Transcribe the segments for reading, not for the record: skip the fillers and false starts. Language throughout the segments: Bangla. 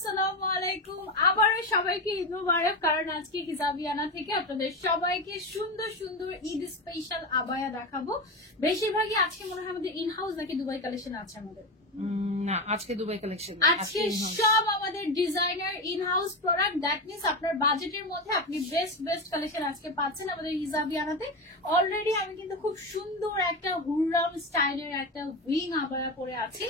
আসসালামু আলাইকুম। আবারও সবাইকে ঈদ মুবারক। কারণ আজকে হিজাবিয়ানা থেকে আপনাদের সবাইকে সুন্দর সুন্দর ঈদ স্পেশাল আবায়া দেখাবো। বেশিরভাগই আজকে মনে হয় আমাদের ইনহাউস নাকি দুবাই কালেকশন আছে আমাদের। না, আজকে দুবাই কালেকশন, আজকে সব আমাদের designer in-house product. That means আপনার বাজেটের মধ্যে আপনি বেস্ট কালেকশন আজকে পাচ্ছেন আমাদের হিজাবিয়ানাতে। অলরেডি আমি কিন্তু খুব সুন্দর একটা হুররাম স্টাইলের একটা উইং আবায়া পরে আছি,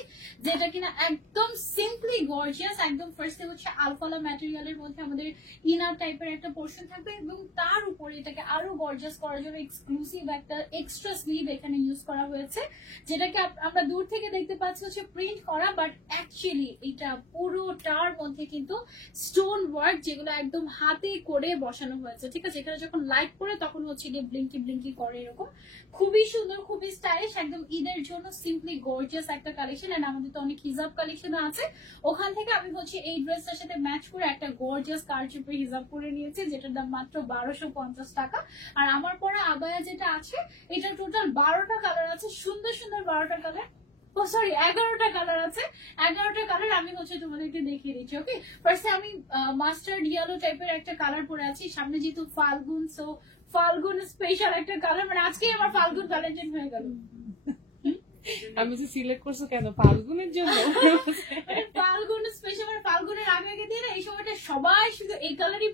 যেটা কিনা একদম সিম্পলি গর্জিয়াস। একদম ফার্স্টে হচ্ছে আলফালা ম্যাটেরিয়ালের মধ্যে আমাদের ইনার টাইপের একটা পোর্শন থাকবে এবং তার উপরে এটাকে আরো গর্জিয়াস করার জন্য এক্সক্লুসিভ একটা এক্সট্রা স্লিভ এখানে ইউজ করা হয়েছে, যেটাকে আমরা দূর থেকে দেখতে পাচ্ছি হচ্ছে প্রিন্ট করা, বাট অ্যাকচুয়ালি এটা পুরোটার মধ্যে কিন্তু স্টোন ওয়ার্ক, যেগুলো একদম হাতে করে বসানো হয়েছে। ঠিক আছে, এখানে যখন লাইট পড়ে তখন হচ্ছে গিয়ে ব্লিঙ্কি করে এরকম। খুবই সুন্দর, খুবই স্টাইলিশ, একদম ঈদের জন্য সিম্পলি গর্জিয়াস একটা কালেকশন। এন্ড আমাদের তো অনেক হিজাব কালেকশন আছে, ওখান থেকে আমি হচ্ছে এই ড্রেসটার সাথে ম্যাচ করে একটা গর্জিয়াস কারচুপি হিজাব করে নিয়েছি, যেটার দাম মাত্র 1250 টাকা। আর আমার পরা আবায়া যেটা আছে, এটা টোটাল 12টা কালার আছে, সুন্দর সুন্দর 12টা কালার। ও সরি, 11টা কালার আছে। 11টা কালার আমি হচ্ছে তোমাদেরকে দেখিয়ে দিচ্ছি। ওকে, ফার্স্টে আমি মাস্টার্ড ইয়েলো টাইপের একটা কালার পরে আছি। সামনে যেহেতু ফাল্গুন, সো ফাল্গুন স্পেশাল একটা কালার, মানে আজকেই আমার ফাল্গুন ভ্যালেন্টাইন হয়ে গেল। আমি যে সিলেক্ট করছো কেন? ফাল্গুনের জন্য? ফাল্গুন স্পেশাল, মানে ফাল্গুনের আগে দিয়ে না এই সময়টা সবাই শুধু এই কালারই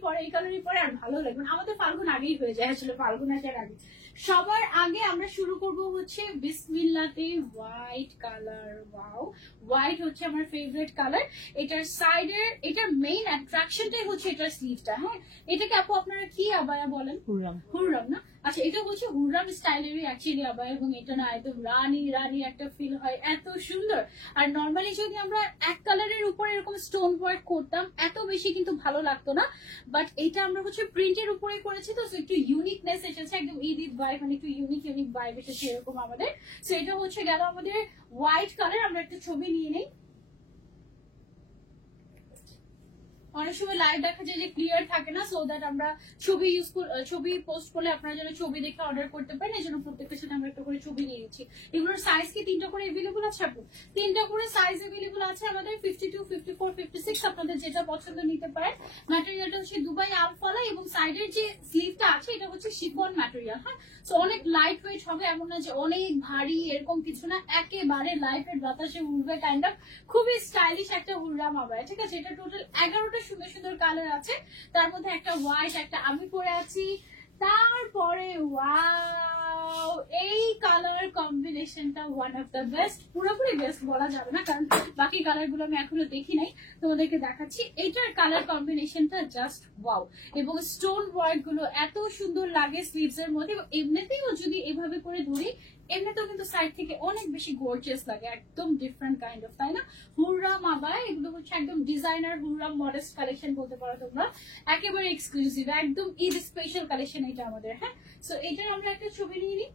পরে আর ভালো লাগবে না। আমাদের ফাল্গুন আগেই হয়ে যায় আসলে, ফাল্গুন আসার আগে। সবার আগে আমরা শুরু করব হচ্ছে বিসমিল্লাতে হোয়াইট কালার। ওয়াও, হোয়াইট হচ্ছে আমার ফেভারিট কালার। এটার সাইডের, এটার মেইন অ্যাট্রাকশনটাই হচ্ছে এটার স্লিভটা। হ্যাঁ, এটাকে আপু আপনারা কি আবায়া বলেন? হুররাম না? আচ্ছা, এটা হচ্ছে হুররাম স্টাইলেরই অ্যাকচুয়ালি আবায়া, এবং এটা না একদম রানী একটা ফিল হয়, এত সুন্দর। আর নর্মালি যদি আমরা এক কালারের উপরে এরকম স্টোন ওয়ার্ক করতাম এত বেশি কিন্তু ভালো লাগতো না, বাট এটা আমরা হচ্ছে প্রিন্টের উপরে করেছি, তো একটু ইউনিকনেস এসেছে, একদম ঈদ ভাইব, মানে একটু ইউনিক ভাইব এসেছে এরকম আমাদের। সো এটা হচ্ছে গেল আমাদের হোয়াইট কালার। আমরা একটা ছবি নিয়ে নেই। অনেক সময় লাইভ দেখা যায় যে ক্লিয়ার থাকে না, সো দ্যাট আমরা ছবি পোস্ট করলে আপনারা যেন ছবি দেখে অর্ডার করতে পারেন, এই জন্য প্রত্যেকটার সাথে আমরা একটা করে ছবি নিয়ে নিচ্ছি। এগুলোর সাইজ কি 3টা করে এভেলেবল আছে আপু? 3টা করে সাইজ এভেলেবল আছে আমাদের, 52, 54, 56, আপনাদের যেটা পছন্দ নিতে পারেন। ম্যাটেরিয়ালটা হচ্ছে দুবাই আলফালা, এবং সাইডের যে স্লিভটা আছে এটা হচ্ছে শিফন ম্যাটেরিয়াল। হ্যাঁ, সো অনেক লাইট ওয়েট হবে, এমন না যে অনেক ভারী, এরকম কিছু না, একেবারে লাইফের বাতাসে উড়বে কাইন্ড অফ। খুবই স্টাইলিশ একটা হুররাম আবায়া। ঠিক আছে, এটা টোটাল 11টা সুন্দর সুন্দর কালার আছে, তার মধ্যে একটা হোয়াইট, একটা আমি পরে আছি, তারপরে ওয়াও, এই কালার কম্বিনেশনটা ওয়ান অফ দ্য বেস্ট। পুরোপুরি বেস্ট বলা যাবে না, কারণ বাকি কালার গুলো আমি এখনো দেখি নাই, তোমাদেরকে দেখাচ্ছি। এইটার কালার কম্বিনেশনটা জাস্ট ওয়াও, এবং স্টোন ওয়ার্ক গুলো এত সুন্দর লাগে স্লিভস এর মধ্যে। এমনিতেও যদি এভাবে করে ধরি, এমনিতেও কিন্তু সাইড থেকে অনেক বেশি গর্জিয়াস লাগে, একদম ডিফারেন্ট কাইন্ড অফ, তাই না? হুররাম আবায়া, এগুলো হচ্ছে একদম ডিজাইনার হুররাম মডেস্ট কালেকশন বলতে পারো তোমরা, একেবারে এক্সক্লুসিভ, একদম ঈদ স্পেশাল কালেকশন এটা আমাদের। হ্যাঁ, সো এটার আমরা একটা ছবি নিয়ে নিই।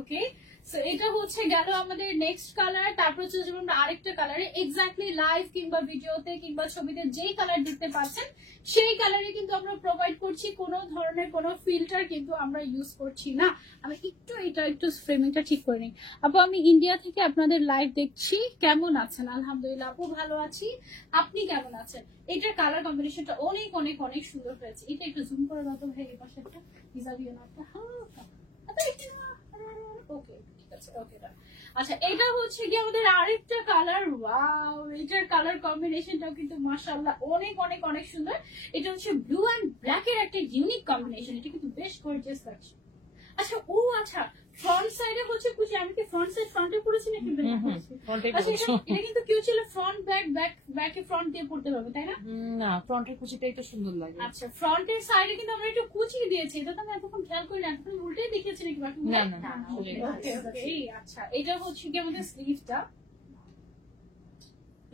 ওকে, সো এটা হচ্ছে গেল আমাদের নেক্সট কালার। তারপর হচ্ছে যেমন আমরা আরেকটা কালারে এক্স্যাক্টলি লাইভ কিংবা ভিডিওতে কিংবা ছবিতে যেই কালার দেখতে পাচ্ছেন সেই কালারে কিন্তু আমরা প্রোভাইড করছি, কোনো ধরনের কোনো ফিল্টার কিন্তু আমরা ইউজ করছি না। আমি একটু ফ্রেমিংটা ঠিক করে নিই। আপু, আমি ইন্ডিয়া থেকে আপনাদের লাইভ দেখছি, কেমন আছেন? আলহামদুলিল্লাহ আপু, ভালো আছি, আপনি কেমন আছেন? এটার কালার কম্বিনেশনটা অনেক অনেক অনেক সুন্দর হয়েছে। এটা একটু জুম করে দাও তো ভাই, এই পাশেরটা হিজাবিয়ানাটা হালকা। ওকে, ঠিক আছে, ওকে। আচ্ছা, এটা হচ্ছে কি আমাদের আরেকটা কালার। ওয়াও, এটার কালার কম্বিনেশনটাও কিন্তু মাশাআল্লাহ অনেক অনেক অনেক সুন্দর। এটা হচ্ছে ব্লু এন্ড ব্ল্যাক এর একটা ইউনিক কম্বিনেশন, এটা কিন্তু বেশ গর্জিয়াস লাগছে। আচ্ছা, আচ্ছা, ফ্রন্ট সাইডে হচ্ছে কুচি। আমি কি ফ্রন্টে পড়েছি নাকি? আচ্ছা, এটা কিন্তু কিউ ছিল ফ্রন্ট ব্যাকে ফ্রন্ট দিয়ে পড়তে হবে, তাই না? না, ফ্রন্টের কুচিটাই তো সুন্দর লাগে। আচ্ছা, ফ্রন্টের সাইডে কিন্তু আমরা একটু কুচি দিয়েছি, এটা তো আমি এতক্ষণ খেয়াল করি না, এতক্ষণ উল্টেই দেখিয়েছি নাকি বাকি? না, আচ্ছা, এটা হচ্ছে কি আমাদের স্লিভটা,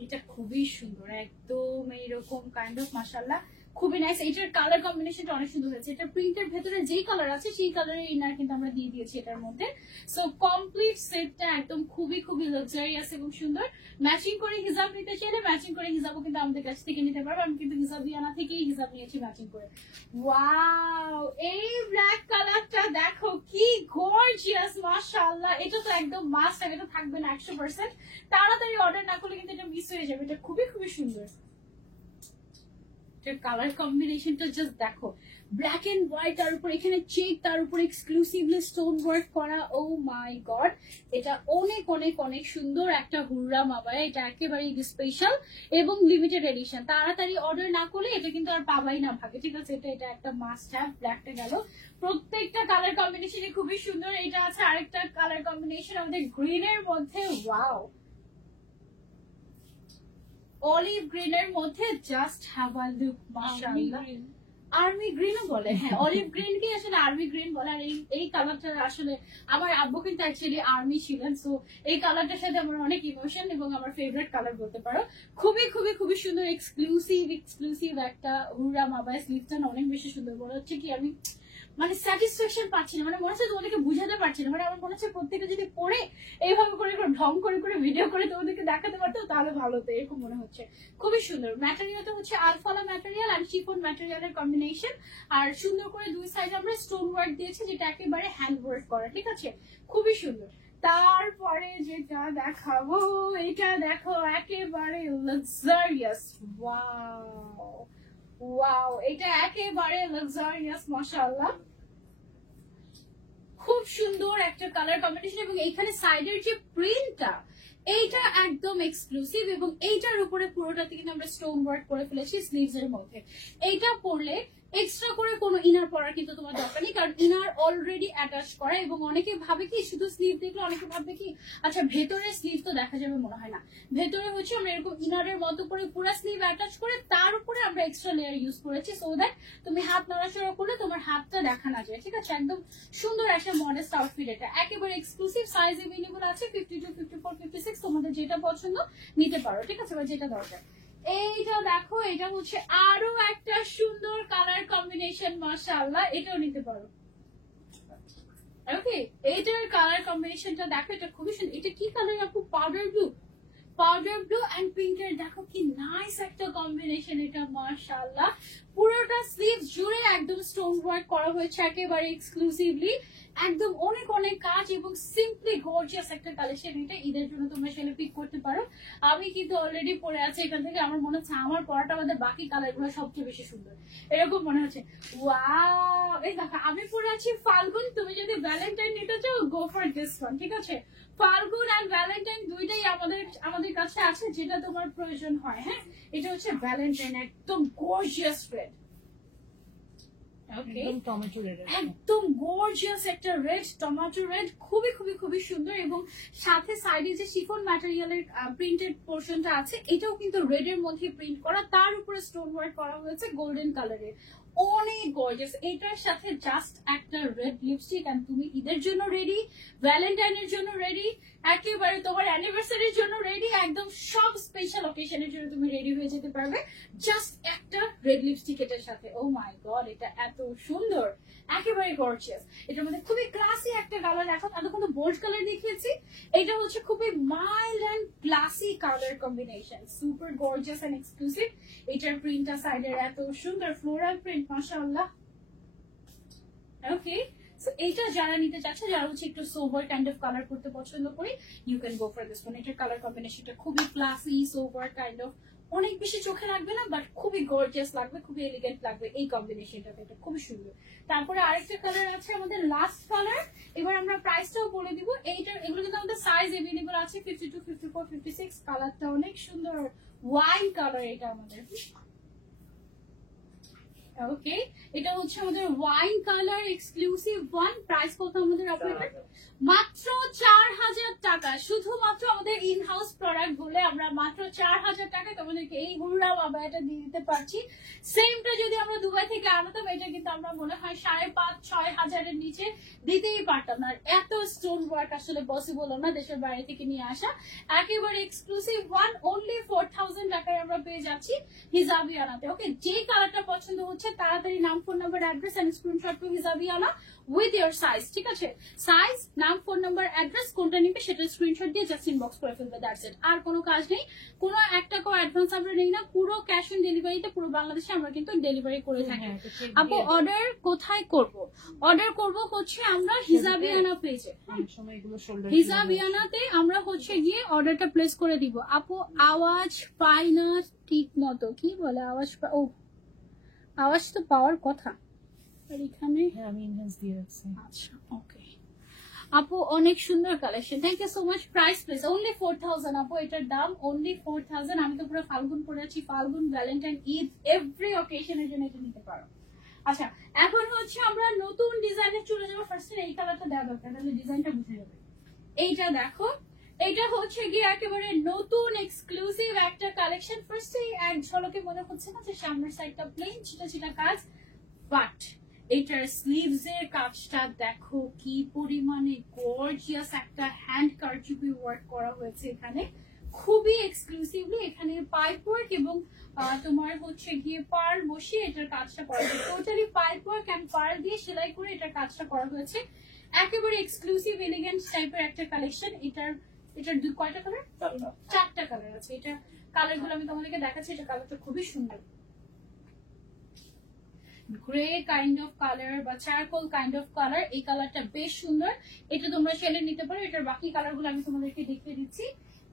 এটা খুবই সুন্দর, একদম এইরকম কাইন্ড অফ মাশাআল্লাহ খুবই নাইস। এটার কালার কম্বিনেশনটা অনেক সুন্দর হয়েছে। এটা প্রিন্টের ভেতরে যেই কালার আছে সেই কালারের ইনার কিন্তু আমরা দিয়ে দিয়েছি এটার মধ্যে। সো কমপ্লিট সেটটা একদম খুবই খুবই লাক্সারিয়াস এবং সুন্দর। ম্যাচিং করে হিজাব নিতে চাইলে ম্যাচিং করে হিজাবও কিন্তু আমাদের কাছ থেকে নিতে পারবো। আমি কিন্তু হিজাবিয়ানা থেকেই হিজাব নিয়েছি ম্যাচিং করে। ওয়াও, এই ব্ল্যাক কালারটা দেখো কি গর্জিয়াস, মাশাআল্লাহ। এটা তো একদম মাস্ট, এটা থাকবে না 100%। তাড়াতাড়ি অর্ডার না করলে কিন্তু এটা মিস হয়ে যাবে। এটা খুবই খুবই সুন্দর। কালার কম্বিনেশনটা জাস্ট দেখো, ব্ল্যাক এন্ড হোয়াইট, তার উপর এখানে চেক, তার উপর এক্সক্লুসিভলি স্টোন ওয়ার্ক করা। ও মাই গড, এটা অনেক অনেক অনেক সুন্দর একটা হুররাম আবায়া। এটা একেবারেই স্পেশাল এবং লিমিটেড এডিশন। তাড়াতাড়ি অর্ডার না করলে এটা কিন্তু আর পাবাই না ভাগে, ঠিক আছে? এটা একটা মাস্ট হ্যাভ। ব্ল্যাকটা গেল, প্রত্যেকটা কালার কম্বিনেশনই খুবই সুন্দর। এটা আছে আরেকটা কালার কম্বিনেশন আমাদের গ্রিনের মধ্যে। ওয়াও, অলিভ গ্রিনের মধ্যে জাস্ট হ্যাভ আ লুক, মাশাআল্লাহ। আর্মি গ্রিনও বলে, হ্যাঁ, অলিভ গ্রিন কে আসলে আর্মি গ্রিন বলে। আর এই কালারটা আসলে আমার আব্বু কিন্তু অ্যাকচুয়ালি আর্মি ছিলেন, সো এই কালারটার সাথে আমার অনেক ইমোশন এবং আমার ফেভারিট কালার বলতে পারো। খুবই খুবই খুবই সুন্দর, এক্সক্লুসিভ একটা হুররাম আবায়া। স্লিভটা অনেক বেশি সুন্দর। মনে হচ্ছে কি আমি মানে স্যাটিসফ্যাকশন পাচ্ছি না, মানে মনে হচ্ছে তোমাদেরকে বুঝাতে পারছি না। মানে আমার মনে হচ্ছে প্রত্যেকটা যদি পরে এইভাবে করে ঢং করে করে ভিডিও করে তোমাদেরকে দেখাতে পারতাম তাহলে ভালো হতো, এরকম মনে হচ্ছে। খুবই সুন্দর। ম্যাটেরিয়ালটা হচ্ছে আলফালা ম্যাটেরিয়াল আর শিফন ম্যাটেরিয়ালের কম্বিনেশন। আর সুন্দর করে দুই সাইডে আমরা স্টোন ওয়ার্ক দিয়েছি, যেটা একেবারে হ্যান্ড ওয়ার্ক করা, ঠিক আছে? খুবই সুন্দর। তারপরে যেটা দেখাবো, এটা দেখো, একেবারে লাক্সারিয়াস। ওয়াও ওয়াও, এটা একেবারে লাক্সারিয়াস, মাশাআল্লাহ। খুব সুন্দর একটা কালার কম্বিনেশন এবং এইখানে সাইডের যে প্রিন্টটা এইটা একদম এক্সক্লুসিভ এবং এইটার উপরে পুরোটাতে কিন্তু আমরা স্টোন ওয়ার্ক করে ফেলেছি স্লিভস এর মধ্যে। এইটা পরলে এক্সট্রা করে কোনো ইনার পরার কিন্তু তোমার দরকার নেই, কারণ ইনার অলরেডি অ্যাটাচ করা। এবং অনেকে ভাবে কি শুধু স্লিভ দেখলে অনেকে ভাবে কি আচ্ছা ভেতরে স্লিভ তো দেখা যাবে, মনে হয় না। ভেতরে হচ্ছে আমরা এরকম ইনারের মতো করে পুরো স্লিভ অ্যাটাচ করে তার উপরে আমরা এক্সট্রা লেয়ার ইউজ করেছি, সো দ্যাট তুমি হাত নড়াচড়া করলে তোমার হাতটা দেখা না যায়, ঠিক আছে? একদম সুন্দর একটা মডেস্ট আউটফিট। এটা একেবারে এক্সক্লুসিভ। সাইজ अवेलेबल আছে 52, 54, 56, তোমাদের যেটা পছন্দ নিতে পারো, ঠিক আছে? বা যেটা দরকার। এইটা দেখো, এটা হচ্ছে আরো একটা সুন্দর কালার কম্বিনেশন, মাশাআল্লাহ। এটাও নিতে পারো। ওকে, এইটার কালার কম্বিনেশনটা দেখো, এটা খুবই সুন্দর। এটা কি কালার আপু? পাউডার ব্লু এন্ড পিঙ্কের, দেখো কি নাইস একটা কম্বিনেশন এটা, মাশাআল্লাহ। পুরোটা স্লিভ জুড়ে একদম স্টোন ওয়ার্ক করা হয়েছে, একেবারে এক্সক্লুসিভলি, একদম অনেক অনেক কাজ এবং সিম্পলি গর্জিয়াস একটা কালেকশন। এটা ঈদের জন্য তোমরা সেটা পিক করতে পারো। আমি কিন্তু অলরেডি পরে আছি এখান থেকে, আমার মনে হচ্ছে আমার পরাটা আমাদের বাকি কালার গুলো সবচেয়ে বেশি সুন্দর, এরকম মনে হচ্ছে। ওয়াও, এই দেখো আমি পরে আছি ফাল্গুন। তুমি যদি ভ্যালেন্টাইন নিতে চাও, গো ফর দিস ওয়ান, ঠিক আছে? ফাল্গুন এন্ড ভ্যালেন্টাইন দুইটাই আমাদের কাছে আছে, যেটা তোমার প্রয়োজন হয়। হ্যাঁ, এটা হচ্ছে ভ্যালেন্টাইন, একদম গর্জিয়াস রেড। একদম গর্জিয়াস একটা রেড, টমেটো রেড, খুবই খুবই খুবই সুন্দর। এবং সাথে সাইডে যে শিফন ম্যাটেরিয়ালের প্রিন্টেড পোর্শনটা আছে, এটাও কিন্তু রেড এর মধ্যে প্রিন্ট করা, তার উপরে স্টোন ওয়ার্ক করা হয়েছে গোল্ডেন কালারের, অনেক গর্জিয়াস। এটার সাথে জাস্ট একটা রেড লিপস্টিক এন্ড তুমি ঈদের জন্য রেডি, ভ্যালেন্টাইনের জন্য রেডি, একেবারে তোমার অ্যানিভার্সারির জন্য রেডি, একদম সব স্পেশাল অকেশনের জন্য তুমি রেডি হয়ে যেতে পারবে জাস্ট একটা রেড লিপস্টিক এটার সাথে। ও মাই গড, এটা এত সুন্দর, একেবারে গর্জিয়াস। এটার মধ্যে খুবই ক্লাসি একটা কালার, এখন এতক্ষণ বোল্ড কালার দেখিয়েছি, এটা হচ্ছে খুবই mild and classy colour combination, super gorgeous and exclusive. এটার প্রিন্টটা সাইডের এত সুন্দর ফ্লোরাল প্রিন্ট, মাশাআল্লাহ। ওকে, এইটা যারা নিতে চাচ্ছে, যারা হচ্ছে একটু সোবার কাইন্ড অফ কালার করতে পছন্দ করি, you can go for this one. এটার কালার কম্বিনেশনটা খুবই ক্লাসি, সোবার কাইন্ড অফ, অনেক বেশি চোখে লাগবে না, বাট খুবই গর্জিয়াস লাগবে, খুবই এলিগেন্ট লাগবে এই কম্বিনেশনটাতে। এটা খুবই সুন্দর। তারপরে আরেকটা কালার আছে আমাদের লাস্ট কালার। এবার আমরা প্রাইসটাও বলে দিব। এইটার এগুলো কিন্তু আমাদের সাইজ अवेलेबल আছে 52, 54, 56। কালারটা অনেক সুন্দর, ওয়াইন কালার এটা আমাদের। ওকে, এটা হচ্ছে আমাদের wine colour exclusive one. Price কত আমাদের আপনাদের? মাত্র 4000 টাকা। শুধুমাত্র আমাদের ইন হাউস প্রোডাক্ট বলে আমরা মাত্র 4000 টাকায় তোমাদেরকে এই হুররাম আবায়াটা দিয়ে দিতে পারছি। সেমটা যদি আমরা দুবাই থেকে আনতাম, এটা কিন্তু আমরা মনে হয় 5,500-6,000 নিচে দিতেই পারতাম না। এত স্টোন ওয়ার্ক আসলে পসিবল না দেশের বাইরে থেকে নিয়ে আসা। একেবারে এক্সক্লুসিভ ওয়ান, অনলি 4000 টাকায় আমরা পেয়ে যাচ্ছি হিজাবিয়ানাতে। ওকে, যে কালারটা পছন্দ হচ্ছে তাড়াতাড়ি নাম, phone number, address and screenshot to Hijabiana with your size. ঠিক আছে, সাইজ, নাম, ফোন নাম্বার, অ্যাড্রেস কোনটা নিবে সেটা স্ক্রিনশট দিয়ে জাস্ট ইনবক্স করে ফেলবে, দ্যাটস ইট। আর কোনো কাজ নেই, কোনো 1 টাকাও অ্যাডভান্স আমরা নেই না, পুরো ক্যাশ অন ডেলিভারিতে পুরো বাংলাদেশে আমরা কিন্তু ডেলিভারি করে থাকি। আপু অর্ডার কোথায় করব? অর্ডার করব হচ্ছে আমরা হিজাবিয়ানা পেজে, হিজাবিয়ানাতে আমরা হচ্ছে গিয়ে অর্ডারটা প্লেস করে দিব। আপু আওয়াজ পাই না ঠিক মতো, কি বলে আওয়াজ? ও, আওয়াজ তো পাওয়ার কথা। আর এখানে আমি ইনহ্যান্স দিয়ে রাখছি। আচ্ছা, ওকে। আপু অনেক সুন্দর collection, thank you so much. Price please only 4000 আপু, এটার দাম অনলি 4000। আমি তো পুরো ফাল্গুন পরে আছি, ফাল্গুন, ভ্যালেন্টাইন, ঈদ, এভরি অকেশনের জন্য এটা নিতে পারো। আচ্ছা, এখন হচ্ছে আমরা নতুন ডিজাইনে চলে যাবো। ফার্স্টে এই কালারটা দেওয়া দরকার, তাহলে ডিজাইনটা বুঝে যাবে। এইটা দেখো, এটা হচ্ছে গিয়ে একেবারে নতুন এক্সক্লুসিভ একটা কালেকশন। ফার্স্টে এক ঝলকে মনে হচ্ছে না যে সামনের সাইডটা প্লেন ছিটা ছিটা কাজ, বাট এটার স্লিভস এর কাজটা দেখো কি পরিমাণে গর্জিয়াস একটা হ্যান্ড কারচুপি ওয়ার্ক করা হয়েছে এখানে, খুবই এক্সক্লুসিভলি। এখানে পাইপ ওয়ার্ক এবং তোমার হচ্ছে গিয়ে পার্ল বসিয়ে এটার কাজটা করা হয়েছে। Totally pipe work and pearl দিয়ে সেলাই করে এটার কাজটা করা হয়েছে। একেবারে এক্সক্লুসিভ এলিগেন্ট টাইপের একটা কালেকশন। এটার কয়টা কালার? 4টা কালার আছে। এটা কালার গুলো আমি তোমাদেরকে দেখাচ্ছি। এটা কালারটা খুবই সুন্দর, গ্রে কাইন্ড অফ কালার বা চারকোল কাইন্ড অফ কালার। এই কালারটা বেশ সুন্দর, এটা তোমরা শেলে নিতে পারো। এটার বাকি কালার গুলো আমি তোমাদেরকে দেখিয়ে দিচ্ছি।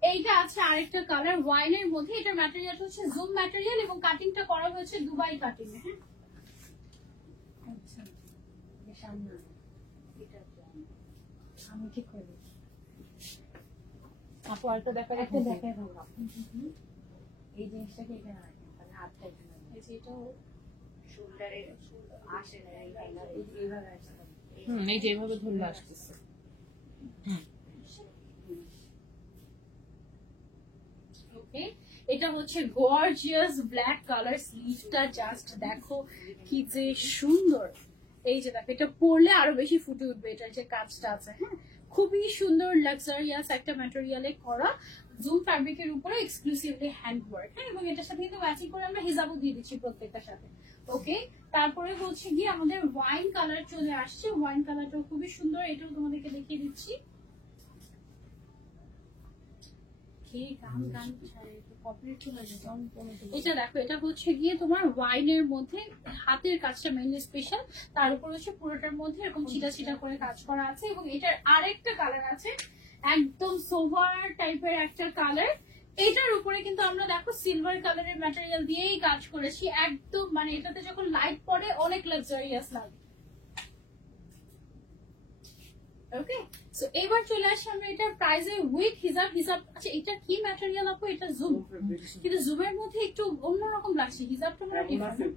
এইটা আছে আরেকটা কালার ওয়াইনের মধ্যে। এটার ম্যাটেরিয়াল হচ্ছে জুম ম্যাটেরিয়াল এবং কাটিংটা করা হয়েছে দুবাই কাটিং এ। হ্যাঁ, আচ্ছা, সামনে আমি ঠিক করে দিচ্ছি। আপু আরেকটা দেখা একটা দেখাই দেবো। এই জিনিসটাকে এখানে রাখেন, তাহলে হাতটা এখানে রাখেন। এই যে এটাও শোল্ডারে আসে না, এইভাবে আসে না। এই যে এইভাবে ধরলে আসতেছে। ওকে, এটা হচ্ছে গর্জিয়াস ব্ল্যাক কালার। স্লিভটা জাস্ট দেখো কি যে সুন্দর। এই যে দেখো, এটা পরলে আরো বেশি ফুটে উঠবে এটার যে কাজটা আছে। হ্যাঁ, খুবই সুন্দর লাক্সারিয়াস একটা ম্যাটেরিয়ালে করা, জুম ফ্যাব্রিকের উপরে এক্সক্লুসিভলি হ্যান্ড ওয়ার্ক। হ্যাঁ, এবং এটার সাথে কিন্তু ম্যাচিং করে আমরা হিজাবও দিয়ে দিচ্ছি প্রত্যেকটার সাথে। ওকে, তারপরে হচ্ছে গিয়ে আমাদের ওয়াইন কালার চলে আসছে। ওয়াইন কালারটাও খুবই সুন্দর, এটাও তোমাদেরকে দেখিয়ে দিচ্ছি। এটা দেখো, এটা হচ্ছে গিয়ে তোমার ওয়াইনের মধ্যে হাতের কাজটা মেইনলি স্পেশাল, তার উপর হচ্ছে পুরোটার মধ্যে এরকম ছিটা ছিটা করে কাজ করা আছে। এবং এটার আরেকটা কালার আছে একদম সোভার টাইপের একটা কালার। এটার উপরে কিন্তু আমরা দেখো সিলভার কালারের ম্যাটেরিয়াল দিয়েই কাজ করেছি একদম, মানে এটাতে যখন লাইট পড়ে অনেক লাক্সারিয়াস লাগে। ওকে, সো এবার চলে আসি আমরা এটার প্রাইসে উইথ হিজাব। আচ্ছা, এটা কি ম্যাটেরিয়াল আপু? এটা জুম, কিন্তু জুমের মধ্যে একটু অন্যরকম লাগছে। হিজাবটা মানে ডিফারেন্ট।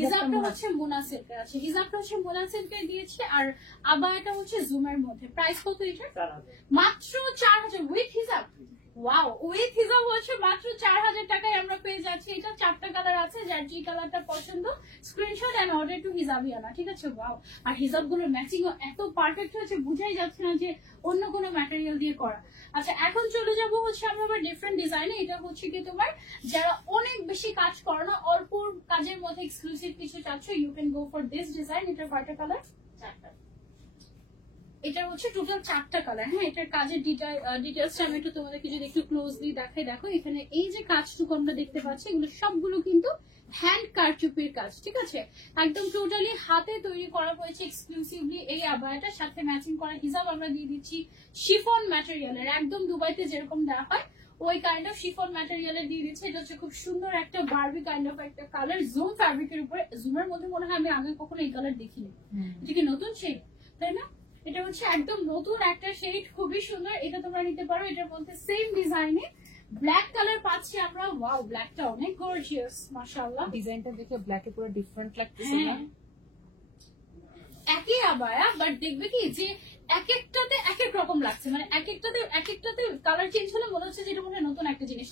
হিজাবটা হচ্ছে মোনা সিল্কের আছে, হিজাবটা হচ্ছে মোনা সিল্কের দিয়েছি, আর আবায়াটা হচ্ছে জুমের মধ্যে। প্রাইস কত এটা? মাত্র 4000 উইথ হিজাব। ওয়াও, উইথ হিজাব হচ্ছে মাত্র 4000 টাকায় আমরা পেয়ে যাচ্ছি। এটা 4টা কালার আছে, যার যে কালারটা পছন্দ স্ক্রিনশট এন্ড অর্ডার টু হিজাবিয়ানা। ঠিক আছে, ওয়াও। আর হিজাব গুলোর ম্যাচিং এত পারফেক্ট হয়েছে, বুঝাই যাচ্ছে না যে অন্য কোনো ম্যাটেরিয়াল দিয়ে করা। আচ্ছা, এখন চলে যাব হচ্ছে আমরা আবার ডিফারেন্ট ডিজাইনে। এটা হচ্ছে কি তোমার যারা অনেক বেশি কাজ করো না, অল্প কাজের মধ্যে এক্সক্লুসিভ কিছু চাচ্ছ, you can go for this design. এটার কয়টা কালার? 4টা। এটা হচ্ছে টোটাল 4টা কালার। হ্যাঁ, এটার কাজের ডিটেলসটা আমি একটু তোমাদেরকে যদি একটু ক্লোজলি দেখাই, দেখো এখানে এই যে কাজটুকু আমরা দেখতে পাচ্ছি, এগুলো সবগুলো কিন্তু হ্যান্ড কারচুপির কাজ। ঠিক আছে, একদম টোটালি হাতে তৈরি করা হয়েছে এক্সক্লুসিভলি। এই আবায়াটার সাথে ম্যাচিং করা হিজাব আমরা দিয়ে দিচ্ছি শিফন ম্যাটেরিয়ালের, একদম দুবাইতে যেরকম দেওয়া হয় ওই কাইন্ড অফ শিফন ম্যাটেরিয়ালের দিয়ে দিচ্ছে। এটা হচ্ছে খুব সুন্দর একটা বারবি কাইন্ড অফ একটা কালার, জুম ফ্যাব্রিকের উপরে। জুমের মধ্যে মনে হয় আমি আগে কখনো এই কালার দেখিনি। এটা কি নতুন শেড, তাই না? এটা হচ্ছে একদম নতুন একটা শেড, খুবই সুন্দর। এটা তোমরা নিতে পারো। এটার মধ্যে সেম ডিজাইনে ব্ল্যাক কালার পাচ্ছি আমরা। ওয়াও, ব্ল্যাকটা অনেক গর্জিয়াস মাশাআল্লাহ। ডিজাইনটা দেখে ব্ল্যাকে পুরো ডিফারেন্ট লাগতেছে না? একই আবায়া, বাট দেখবে কি যে এক একটাতে এক এক রকম লাগছে, মানে এক একটাতে কালার চেঞ্জ হলে মনে হচ্ছে যেটা মনে হয় নতুন একটা জিনিস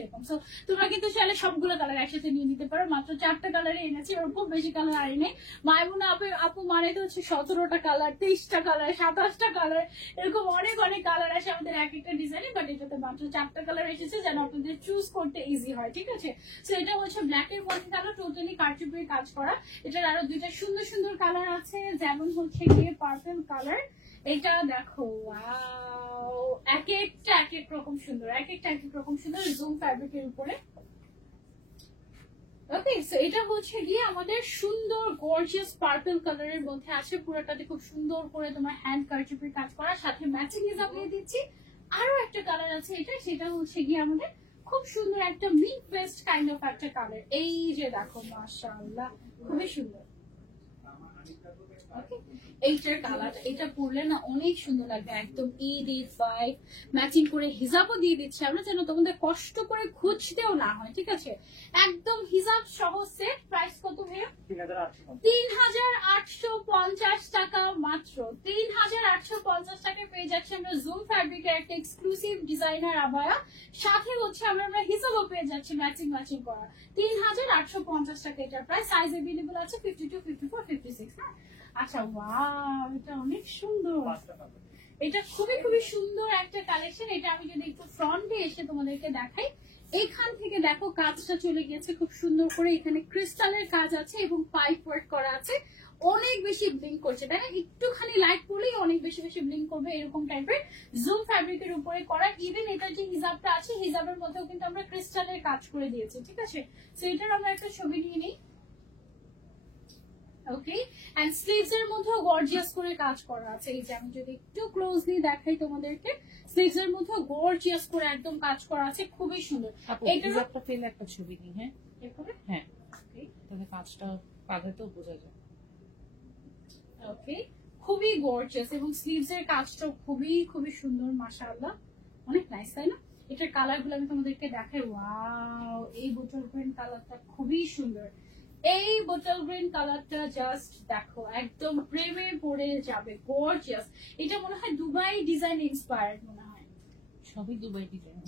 এরকম। সো তোমরা কিন্তু চাইলে সবগুলো কালার একসাথে নিয়ে নিতে পারো। মাত্র 4টা কালারে এনেছি, ওর খুব বেশি কালার আনি। মাইমুনা আপু মানে তো হচ্ছে 17টা কালার, 23টা কালার, 27টা কালার, এরকম অনেক অনেক কালার আসে আমাদের এক একটা ডিজাইনে। বাট এটাতে মাত্র 4টা কালার এসেছে যেন আপনাদের চুজ করতে ইজি হয়, ঠিক আছে? সো এটা হচ্ছে ব্ল্যাক এর মধ্যে কালার, টোটালি কারচুপির কাজ করা। এটার আরো দুইটা সুন্দর সুন্দর কালার আছে, যেমন হচ্ছে গিয়ে পার্পল কালার। এটা দেখো, ওয়াও, এক একটা এক এক রকম সুন্দর, এক একটা এক এক রকম সুন্দর, জুম ফ্যাব্রিকের উপরে। ওকে, সো এটা হচ্ছে গিয়ে আমাদের সুন্দর গর্জিয়াস পার্পল কালারের মধ্যে আছে। পুরোটাতে খুব সুন্দর করে তোমার হ্যান্ড কারচুপির কাজ করা, সাথে ম্যাচিং হিসাব দিয়ে দিচ্ছি। আরো একটা কালার আছে এটা, সেটা হচ্ছে গিয়ে আমাদের খুব সুন্দর একটা মিন্ট পেস্ট কাইন্ড অফ একটা কালার। এই যে দেখো, মাশাআল্লাহ, খুবই সুন্দর। এইটার কালার, এটা পরলে না অনেক সুন্দর লাগবে, একদম ঈদ ভাইব। ম্যাচিং করে হিজাবও দিয়ে দিচ্ছি আমরা, যেন তোমাদের কষ্ট করে খুঁজতেও না হয়, ঠিক আছে? একদম হিজাব সহ সেট। প্রাইস কত ভাইয়া? 3850 টাকা মাত্র। 3850 টাকায় পেয়ে যাচ্ছি আমরা জুম ফ্যাব্রিকের একটা এক্সক্লুসিভ ডিজাইনার আবায়া, সাথে হচ্ছে আমরা হিজাবও পেয়ে যাচ্ছি ম্যাচিং করা। 3850 টাকা এটার প্রাইস। সাইজ अवेलेबल আছে 52, 54, 56। হ্যাঁ, আচ্ছা, ওয়াও, এটা অনেক সুন্দর। এটা খুবই খুবই সুন্দর একটা কালেকশন। এটা আমি যদি একটু ফ্রন্টে এসে তোমাদেরকে দেখাই, এখান থেকে দেখো কাজটা চলে গেছে খুব সুন্দর করে। এখানে ক্রিস্টালের কাজ আছে এবং পাইপ ওয়ার্ক করা আছে। অনেক বেশি ব্লিঙ্ক করছে, তাই না? একটুখানি লাইট পড়লেই অনেক বেশি বেশি ব্লিঙ্ক করবে, এরকম টাইপের জুম ফ্যাব্রিকের উপরে করা। ইভেন এটার যে হিজাবটা আছে, হিজাবের মধ্যেও কিন্তু আমরা ক্রিস্টালের কাজ করে দিয়েছি, ঠিক আছে? সো এটার আমরা একটা ছবি নিয়ে নিই। ওকে, এন্ড স্লিভস এর মধ্যেও গর্জিয়াস করে কাজ করা আছে। এই যে আমি যদি একটু ক্লোজলি দেখাই তোমাদেরকে, স্লিভস এর মধ্যেও গর্জিয়াস করে একদম কাজ করা আছে, খুবই সুন্দর। এটার একটা ফেলে একটা ছবি নিই। হ্যাঁ, এরপরে হ্যাঁ, তাহলে কাজটা পাঠাতেও বোঝা যায়। ওকে, খুবই গর্জিয়াস এবং স্লিভস এর কাজটাও খুবই খুবই সুন্দর, মাশাআল্লাহ, অনেক নাইস, তাই না? এটার কালার গুলো আমি তোমাদেরকে দেখাই। ওয়াও, এই বোতল গ্রিন কালারটা খুবই সুন্দর। এই বোতল গ্রিন কালারটা জাস্ট দেখো, একদম প্রেমে পড়ে যাবে, গর্জিয়াস। এটা মনে হয় দুবাই ডিজাইন ইন্সপায়ার্ড মনে হয়। সবই দুবাই ডিজাইন।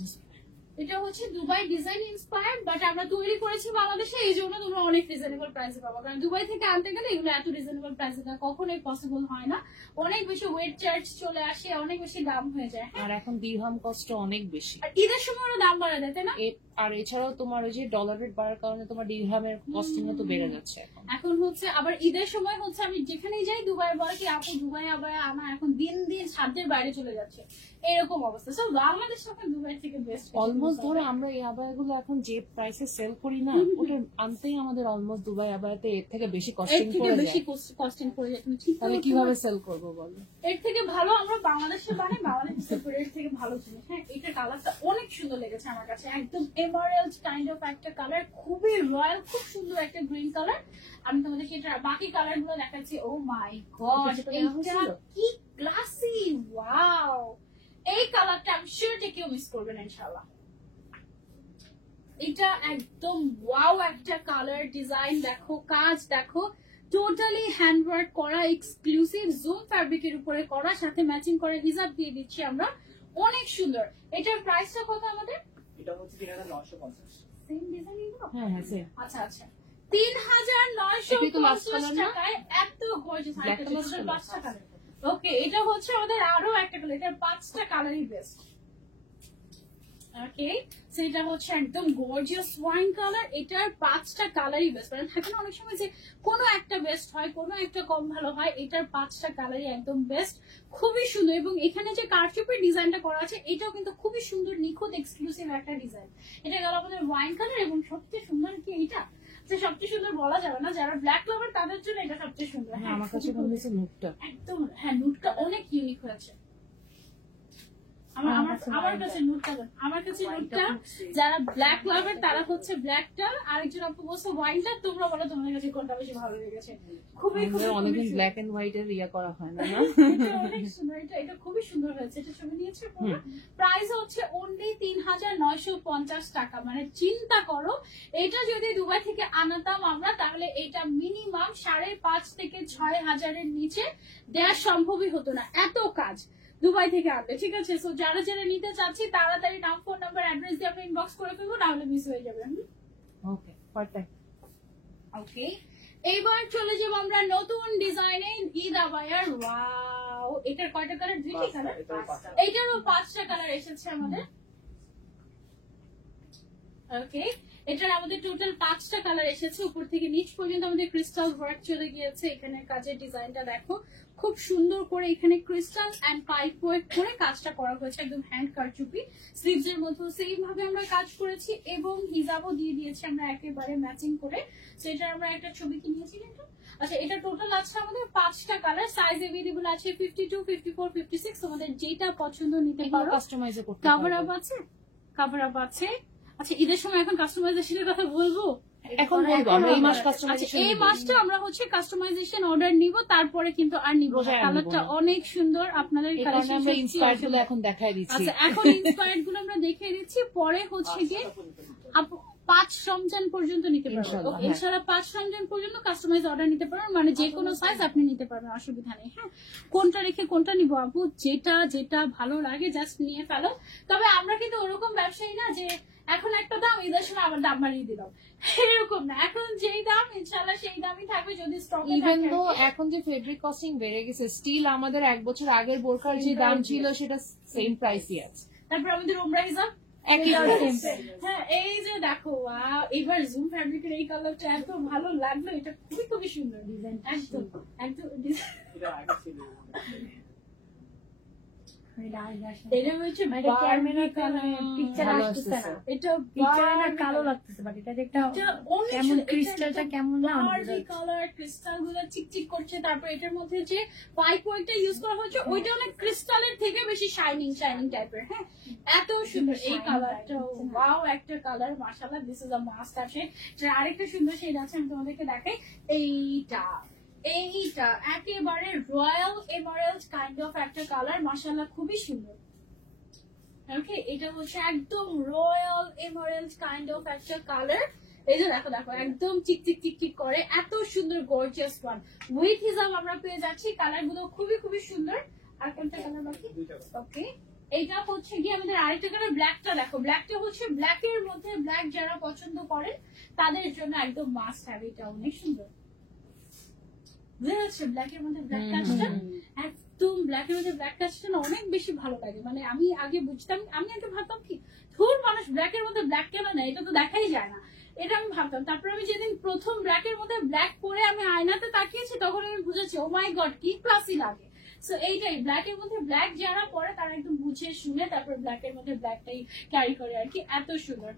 এটা হচ্ছে দুবাই ডিজাইন ইন্সপায়ার্ড, বাট আমরা তৈরি করেছি বাংলাদেশে, এই জন্য তোমরা অনেক রিজনেবল প্রাইসে পাবো। কারণ দুবাই থেকে আনতে গেলে এগুলো এত রিজনেবল প্রাইসে কখনোই পসিবল হয় না। অনেক বেশি ওয়েট চার্জ চলে আসে, অনেক বেশি দাম হয়ে যায়। আর এখন দিরহাম কষ্ট অনেক বেশি, আর ঈদের সময় ওরা দাম বাড়া দেয়, তাই না? আর এছাড়াও তোমার ওই যে ডলার রেট বাড়ার কারণে তোমার দিরহামের কস্টিং তো বেড়ে যাচ্ছে এখন। এখন হচ্ছে আবার ঈদের সময় হচ্ছে আমি যেখানেই যাই দুবাই বলে কি আপু দুবাই আবার আমার এখন দিন দিন সাধ্যের বাইরে চলে যাচ্ছে, এরকম অবস্থা। সো বাংলাদেশ এখন দুবাই থেকে বেস্ট। অলমোস্ট ধরো আমরা এই আবায়াগুলো এখন যে প্রাইসে সেল করি না, ওটা আনতেই আমাদের অলমোস্ট দুবাই আবায়াতে এর থেকে বেশি কস্টিং পড়ে যায়। কস্টিং পড়ে যায়। তুমি ঠিক তাহলে কিভাবে সেল করবো বলো? এর থেকে ভালো আমরা বাংলাদেশে বানাই, বাংলাদেশে সেল করে এর থেকে ভালো জিনিস। হ্যাঁ, এটা কালারটা অনেক সুন্দর লেগেছে আমার কাছে, একদম এমারেল্ড কাইন্ড অফ একটা কালার, খুবই রয়্যাল, খুব সুন্দর একটা গ্রিন কালার। আমি তোমাদেরকে এটা বাকি কালার গুলো দেখাচ্ছি। ও মাই গড, এটা কি ক্লাসি! ওয়াও, এই কালারটা আমি শিওর যে কেউ মিস করবে না ইনশাআল্লাহ। এটা একদম ওয়াও একটা কালার, ডিজাইন দেখো, কাজ দেখো, টোটালি হ্যান্ডওয়ার্ক করা, এক্সক্লুসিভ জুম ফ্যাব্রিকের উপরে করা, সাথে ম্যাচিং করে হিজাব দিয়ে দিচ্ছি আমরা, অনেক সুন্দর। এটার প্রাইসটা কত আমাদের? এটা হচ্ছে 3950। সেম ডিজাইন এগুলো? হ্যাঁ হ্যাঁ, সেম। আচ্ছা আচ্ছা, 3950 টাকায় এত গর্জিয়াস Black একটা color ছিল। 5টা কালার। ওকে, এটা হচ্ছে আমাদের আরো একটা কালার, এটার 5টা কালারই বেস্ট। ওকে, সেটা হচ্ছে একদম গর্জিয়াস ওয়াইন কালার। এটার 5টা কালারই বেস্ট, মানে থাকে না অনেক সময় যে কোনো একটা বেস্ট হয়, কোনো একটা কম ভালো হয়, এটার 5টা কালারই একদম বেস্ট, খুবই সুন্দর। এবং এখানে যে কারচুপির ডিজাইনটা করা আছে এটাও কিন্তু খুবই সুন্দর, নিখুঁত, এক্সক্লুসিভ একটা ডিজাইন। এটা গেল আমাদের ওয়াইন কালার। এবং সবচেয়ে সুন্দর কি এইটা, যে সবচেয়ে সুন্দর বলা যাবে না, যারা ব্ল্যাক লাভার তাদের জন্য এটা সবচেয়ে সুন্দর। হ্যাঁ, আমার কাছে মনে হচ্ছে নুটটা একদম, হ্যাঁ, নুটটা অনেক ইউনিক হয়েছে। আমার কাছে নুটটা যারা ব্ল্যাক লাভার তারা হচ্ছে ব্ল্যাকটা, আরেকজন আপু বলছে হোয়াইটটা। তোমরা বলো তোমাদের কাছে কোনটা বেশি ভালো লেগেছে? খুবই অনেকদিন ব্ল্যাক এন্ড হোয়াইট এর ইয়া করা হয় না। এটা অনেক সুন্দর, এটা খুবই সুন্দর হয়েছে। এটা ছবি নিয়েছে পুরো। প্রাইস হচ্ছে অনলি ৩,৯৫০ টাকা। মানে চিন্তা করো, এটা যদি দুবাই থেকে আনাতাম আমরা, তাহলে এটা মিনিমাম ৫,৫০০ থেকে ৬,০০০-এর নিচে দেওয়া সম্ভবই হতো না, এত কাজ দুবাই থেকে আনলে। ঠিক আছে, সো যারা যারা নিতে চাচ্ছি তাড়াতাড়ি নাম, ফোন নাম্বার, অ্যাড্রেস দিয়ে আমরা ইনবক্স করে ফেলবো, নাহলে মিস হয়ে যাবে। ওকে, পারফেক্ট। ওকে, এইবার চলে যাবো আমরা নতুন ডিজাইনে ঈদ আবায়ার। ওয়াও, এটার কয়টা কালার? দুইটা কালার। এইটারও 5টা কালার এসেছে আমাদের। ওকে, এটার আমাদের টোটাল 5টা কালার এসেছে। উপর থেকে নিচ পর্যন্ত আমাদের ক্রিস্টাল ওয়ার্ক চলে গিয়েছে। এখানে কাজের ডিজাইনটা দেখো, খুব সুন্দর করে এখানে ক্রিস্টাল এন্ড পাইপ ওয়ার্ক করে কাজটা করা হয়েছে, একদম হ্যান্ড কারচুপি। স্লিভস এর মধ্যে সেম ভাবে আমরা কাজ করেছি এবং হিজাবও দিয়ে দিয়েছি আমরা একেবারে ম্যাচিং করে। তো এটা আমরা একটা ছবি কিনেছি কিন্তু। আচ্ছা, এটা টোটাল আছে আমাদের 5টা কালার। সাইজ अवेलेबल আছে 52, 54, 56। তোমাদের যেটা পছন্দ নিতে পারো। কাস্টমাইজ করতে কভার আপ আছে, কভার আপ আছে। আচ্ছা, ঈদের সময় এখন কাস্টমাইজেশনের কথা বলবো? এখন বলবো, আমরা এই মাস কাস্টমাইজেশন, এই মাসটা আমরা হচ্ছে কাস্টমাইজেশন অর্ডার নিব, তারপরে কিন্তু আর নিব না। কালারটা অনেক সুন্দর, আপনাদের কালেকশন আমরা ইন্সপায়ার্ড গুলো এখন দেখাই দিচ্ছি। আচ্ছা, এখন ইন্সপায়ার্ড গুলো আমরা দেখিয়ে দিচ্ছি, পরে হচ্ছে গিয়ে 5 রমজান পর্যন্ত নিতে পারবেন। ইনশাআল্লাহ 5 রমজান পর্যন্ত কাস্টমাইজ অর্ডার নিতে পারবেন, মানে যে কোনো সাইজ আপনি নিতে পারবেন, অসুবিধা নেই। হ্যাঁ, কোনটা রেখে কোনটা নিব আপু, যেটা যেটা ভালো লাগে জাস্ট নিয়ে ফেলো। তবে আমরা কিন্তু ওরকম ব্যবসায়ী না যে এখন একটা দাম, ঈদের সময় আবার দাম বাড়িয়ে দিলাম, এরকম না। এখন যেই দাম ইনশাআল্লাহ সেই দামই থাকবে, যদি স্টক ইভেন তো এখন যে ফেব্রিক কস্টিং বেড়ে গেছে, স্টিল আমাদের 1 বছর আগের বোরকার যে দাম ছিল সেটা সেম প্রাইসই আছে। তারপর আমাদের ওমরা হিসাব একই হ্যাঁ, এই যে দেখো, ওয়াও, এবার জুম ফ্যাব্রিকের এই কালারটা এত ভালো লাগলো, এটা খুবই খুবই সুন্দর ডিজাইন, একদম একদম এটা হচ্ছে ক্যামেরা পিকচার আসতেছে না, এটা পিকচারে কালো লাগতেছে, বাট এটা একটা কেমন ক্রিস্টালটা কেমন না কালার, ক্রিস্টাল গুলো চিকচিক করছে। তারপর এটার মধ্যে যে পাইপ ওয়ার্কটা ইউজ করা হয়েছে ওইটা অনেক ক্রিস্টালের থেকে বেশি শাইনিং শাইনিং টাইপের। হ্যাঁ, এত সুন্দর এই কালারটা, ওয়াও একটা কালার, মাশাআল্লাহ, দিস ইজ আ মাস্ট আছে। আরেকটা সুন্দর শেড আছে, আমি তোমাদেরকে দেখাই। এইটা একেবারে রয়্যাল এমারেল্ড কাইন্ড অফ একটা কালার, মাশাআল্লাহ, খুবই সুন্দর। ওকে, এটা হচ্ছে একদম রয়্যাল এমারেল্ড কাইন্ড অফ একটা কালার। এই যে দেখো দেখো, একদম চিকচিক চিকচিক করে, এত সুন্দর গর্জিয়াস ওয়ান। উইথ হিজাব আমরা পেয়ে যাচ্ছি। কালার গুলো খুবই খুবই সুন্দর। আর কোনটা কালার বাকি? ওকে, এইটা হচ্ছে গিয়ে আমাদের আরেকটা কালার, ব্ল্যাকটা দেখো। ব্ল্যাকটা হচ্ছে ব্ল্যাকের মধ্যে, ব্ল্যাক যারা পছন্দ করেন তাদের জন্য একদম মাস্ট হ্যাভ। এটা অনেক সুন্দর, বুঝতে পারছো? ব্ল্যাকের মধ্যে ব্ল্যাক কাজটা, একদম ব্ল্যাকের মধ্যে ব্ল্যাক কাজটা না অনেক বেশি ভালো লাগে। মানে আমি আগে বুঝতাম, আমি আগে ভাবতাম কি ধুর, মানুষ ব্ল্যাকের মধ্যে ব্ল্যাক কেন নেয়, এটা তো দেখাই যায় না, এটা আমি ভাবতাম। তারপর আমি যেদিন প্রথম ব্ল্যাকের মধ্যে ব্ল্যাক পরে আমি আয়নাতে তাকিয়েছি, তখন আমি বুঝেছি ও মাই গড, কি ক্লাসি লাগে। সো এইটাই, ব্ল্যাকের মধ্যে ব্ল্যাক যারা পরে তারা একদম বুঝে শুনে তারপর ব্ল্যাকের মধ্যে ব্ল্যাকটাই ক্যারি করে আর কি, এত সুন্দর।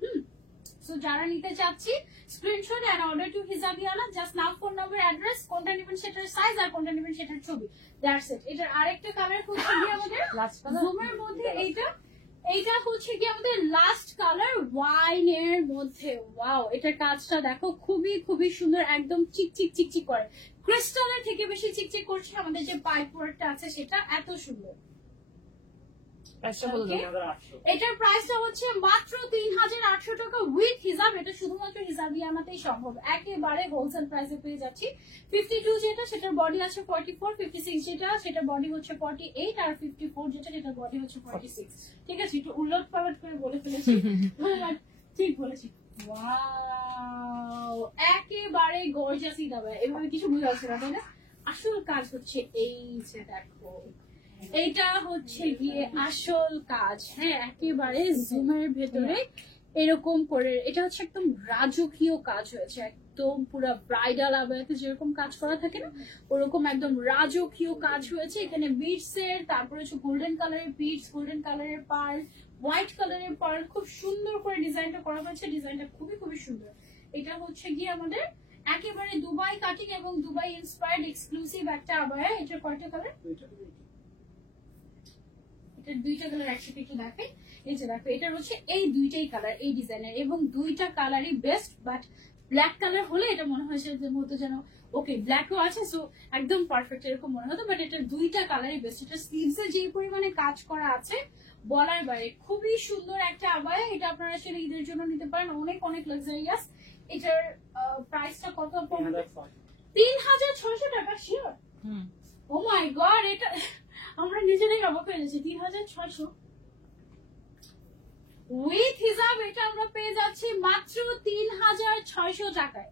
সো যারা নিতে চাচ্ছি screenshot and order to Hijabiana, just নাম, ফোন নাম্বার, অ্যাড্রেস, কোনটা নেবেন সেটার সাইজ আর কোনটা নেবেন সেটার ছবি, দ্যাটস ইট। এটার আরেকটা কালার হচ্ছে কি আমাদের জুমের মধ্যে, এইটা হচ্ছে কি আমাদের লাস্ট কালার ওয়াইনের মধ্যে। ওয়াও, এটার কাজটা দেখো, খুবই খুবই সুন্দর, একদম চিকচিক চিকচিক করে, ক্রিস্টালের থেকে বেশি চিকচিক করছে। আমাদের যে পাইপ ওয়ার্কটা আছে সেটা এত সুন্দর। এটার প্রাইসটা হচ্ছে মাত্র ৩,৮০০ টাকা উইথ হিজাব। এটা শুধুমাত্র হিজাবিয়ানাতেই সম্ভব, একেবারে হোলসেল প্রাইসে পেয়ে যাচ্ছি। 52 যেটা সেটার বডি আছে 44, 56 যেটা সেটার বডি হচ্ছে 48, আর 54 যেটা সেটার বডি হচ্ছে 46। ঠিক আছে, একটু উলট পালট করে বলে ফেলেছি, ঠিক বলেছি। ওয়াও, একেবারে গর্জিয়াস হিজাব। এভাবে কিছু বুঝতে পারছি না, তাই না? আসল কাজ হচ্ছে এই যে দেখো, এইটা হচ্ছে গিয়ে আসল কাজ। হ্যাঁ, একেবারে জুমের ভেতরে এরকম করে, এটা হচ্ছে একদম রাজকীয় কাজ হয়েছে, একদম পুরো ব্রাইডাল আবায়াতে যেরকম কাজ করা থাকে না, ওরকম একদম রাজকীয় কাজ হয়েছে। এখানে বিটস এর, তারপরে হচ্ছে গোল্ডেন কালারের বিটস, গোল্ডেন কালারের পার্ল, হোয়াইট কালারের পার্ল, খুব সুন্দর করে ডিজাইনটা করা হয়েছে। ডিজাইনটা খুবই খুবই সুন্দর। এটা হচ্ছে গিয়ে আমাদের একেবারে দুবাই কাটিং এবং দুবাই ইন্সপায়ার্ড এক্সক্লুসিভ একটা আবায়া। এটার কয়টা কালার? এটার দুইটা কালার একসাথে একটু দেখাই। এই যে দেখো এটার হচ্ছে এই দুইটাই কালার এই ডিজাইনের, এবং দুইটা কালারই বেস্ট। বাট ব্ল্যাক কালার হলে এটা মনে হয়েছে যে মতো যেন ওকে ব্ল্যাকও আছে, সো একদম পারফেক্ট এরকম মনে হতো। বাট এটা দুইটা কালারই বেস্ট। এটা স্লিভস এ যে পরিমাণে কাজ করা আছে বলার বাইরে, খুবই সুন্দর একটা আবায়া। এটা আপনারা আসলে ঈদের জন্য নিতে পারেন, অনেক অনেক লাক্সারিয়াস। এটার প্রাইসটা কত? 3,600 টাকা। শিওর? ও মাই গড, এটা আমরা নিজেরাই অবাক হয়ে যাচ্ছি। 3,600 উইথ হিজাব এটা আমরা পেয়ে যাচ্ছি মাত্র 3,600 টাকায়।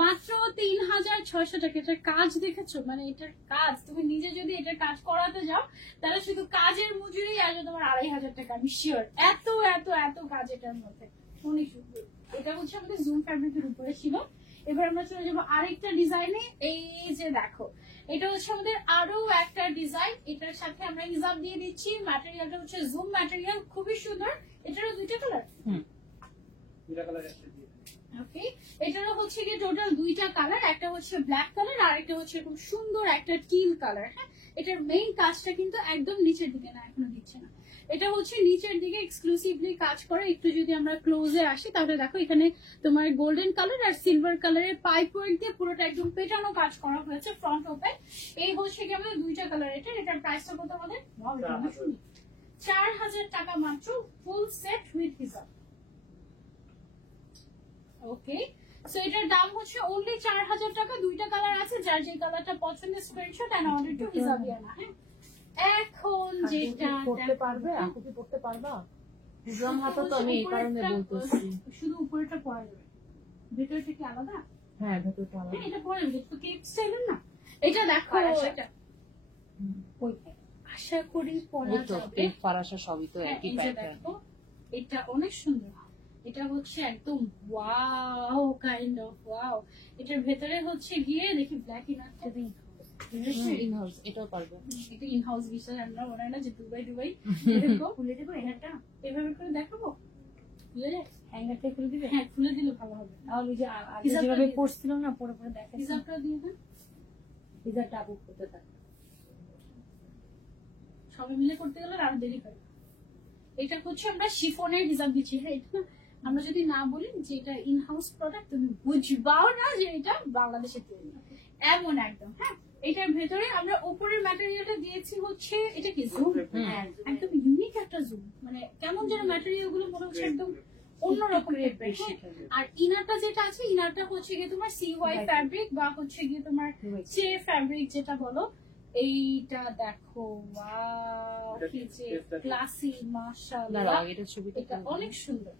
মাত্র 3,600 টাকা। এটার কাজ দেখেছো? মানে এটার কাজ তুমি নিজে যদি এটার কাজ করাতে যাও তাহলে শুধু কাজের মজুরি আসবে তোমার 2,500 টাকা, আমি শিওর। এত এত এত কাজ এটার মধ্যে, অনেক সুন্দর। এটা হচ্ছে আমাদের জুম ফ্যাব্রিকের উপরে ছিল। এবার আমরা চলে যাবো আরেকটা ডিজাইনে। এই যে দেখো এটা হচ্ছে আমাদের আরো একটা ডিজাইন। এটার সাথে আমরা হিজাব দিয়ে দিচ্ছি। ম্যাটেরিয়ালটা হচ্ছে জুম ম্যাটেরিয়াল, খুবই সুন্দর। এটারও দুইটা কালার। ওকে, এটারও হচ্ছে কি টোটাল দুইটা কালার, একটা হচ্ছে ব্ল্যাক কালার আর একটা হচ্ছে খুব সুন্দর একটা টিল কালার। হ্যাঁ, এটার মেইন কাজটা কিন্তু একদম নিচের দিকে না, এখনো দিচ্ছে না। এটা হচ্ছে নিচের দিকে এক্সক্লুসিভলি কাজ করে। একটু যদি আমরা ক্লোজে আসি তাহলে দেখো এখানে তোমার গোল্ডেন কালার আর সিলভার কালারের পাইপ ওয়ার্ক দিয়ে পুরোটা একদম পেটানো কাজ করা হয়েছে ফ্রন্ট ওপেন। এই হচ্ছে কি আমাদের দুইটা কালার। এটার প্রাইসটা কত আমাদের? 4,000 টাকা মাত্র, ফুল সেট উইথ হিজাব। ওকে, সো এটার দাম হচ্ছে অনলি 4,000 টাকা। দুইটা কালার আছে, যার যে কালারটা পছন্দ স্ক্রিনশট এন্ড অর্ডার টু হিজাবিয়ানা। হ্যাঁ, এখন যেটা পড়তে পারবে, আপু কি পড়তে পারবা? হিজাম হাতা তো আমি এই কারণে বলতেছি, শুধু উপরেটা পরা যাবে, ভেতরটা কি আলাদা? হ্যাঁ ভেতরটা আলাদা। হ্যাঁ, এটা পরা যাবে তো কেপ স্টাইলের না। এটা দেখো, এটা ওই আশা করি পরা যাবে। এই ফারাসা সবই তো হ্যাঁ, একই এই যে প্যাটার্ন। দেখো এটা অনেক সুন্দর। এটা হচ্ছে একদম ওয়াও, কাইন্ড অফ ওয়াও। এটার ভেতরে হচ্ছে গিয়ে দেখি ব্ল্যাক ইনারটা দিই। ইনহাউস এটাও পারবে। এটা ইন হাউস বিষয়, আমরা মনে হয় না যে দুবাই দেখো। খুলে দেবো এনারটা, এভাবে করে দেখাবো। খুলে যায় হ্যাঙ্গারটা খুলে দিবে? হ্যাঁ, খুলে দিলে ভালো হবে। তাহলে ওই যে আগে হিজাবটা যেভাবে দিয়ে- পড়ছিল না, পরে পরে দেখা হিজাবটা দিয়ে দেন, হিজাবটা আপু করতে থাকে। সবাই মিলে করতে গেলে আরো দেরি হয়। এটা হচ্ছে আমরা শিফনের হিজাব দিচ্ছি। হ্যাঁ, এটা না আমরা যদি না বলি যে এটা ইন হাউস প্রোডাক্ট, তুমি বুঝবাও না যে এটা বাংলাদেশের তৈরি, এমন একদম। হ্যাঁ, এটার ভেতরে আমরা উপরের ম্যাটেরিয়ালটা দিয়েছি হচ্ছে এটা কি জুম, একদম ইউনিক একটা জুম। মানে কেমন যেন ম্যাটেরিয়াল গুলো মনে হচ্ছে একদম অন্যরকম। আর ইনারটা যেটা আছে, ইনারটা হচ্ছে গিয়ে তোমার CY ফ্যাব্রিক বা হচ্ছে গিয়ে তোমার চে ফ্যাব্রিক যেটা বলো। এইটা দেখো, ওয়াও, কি যে ক্লাসি, মাশাআল্লাহ। এটা ছবিটা এটা অনেক সুন্দর।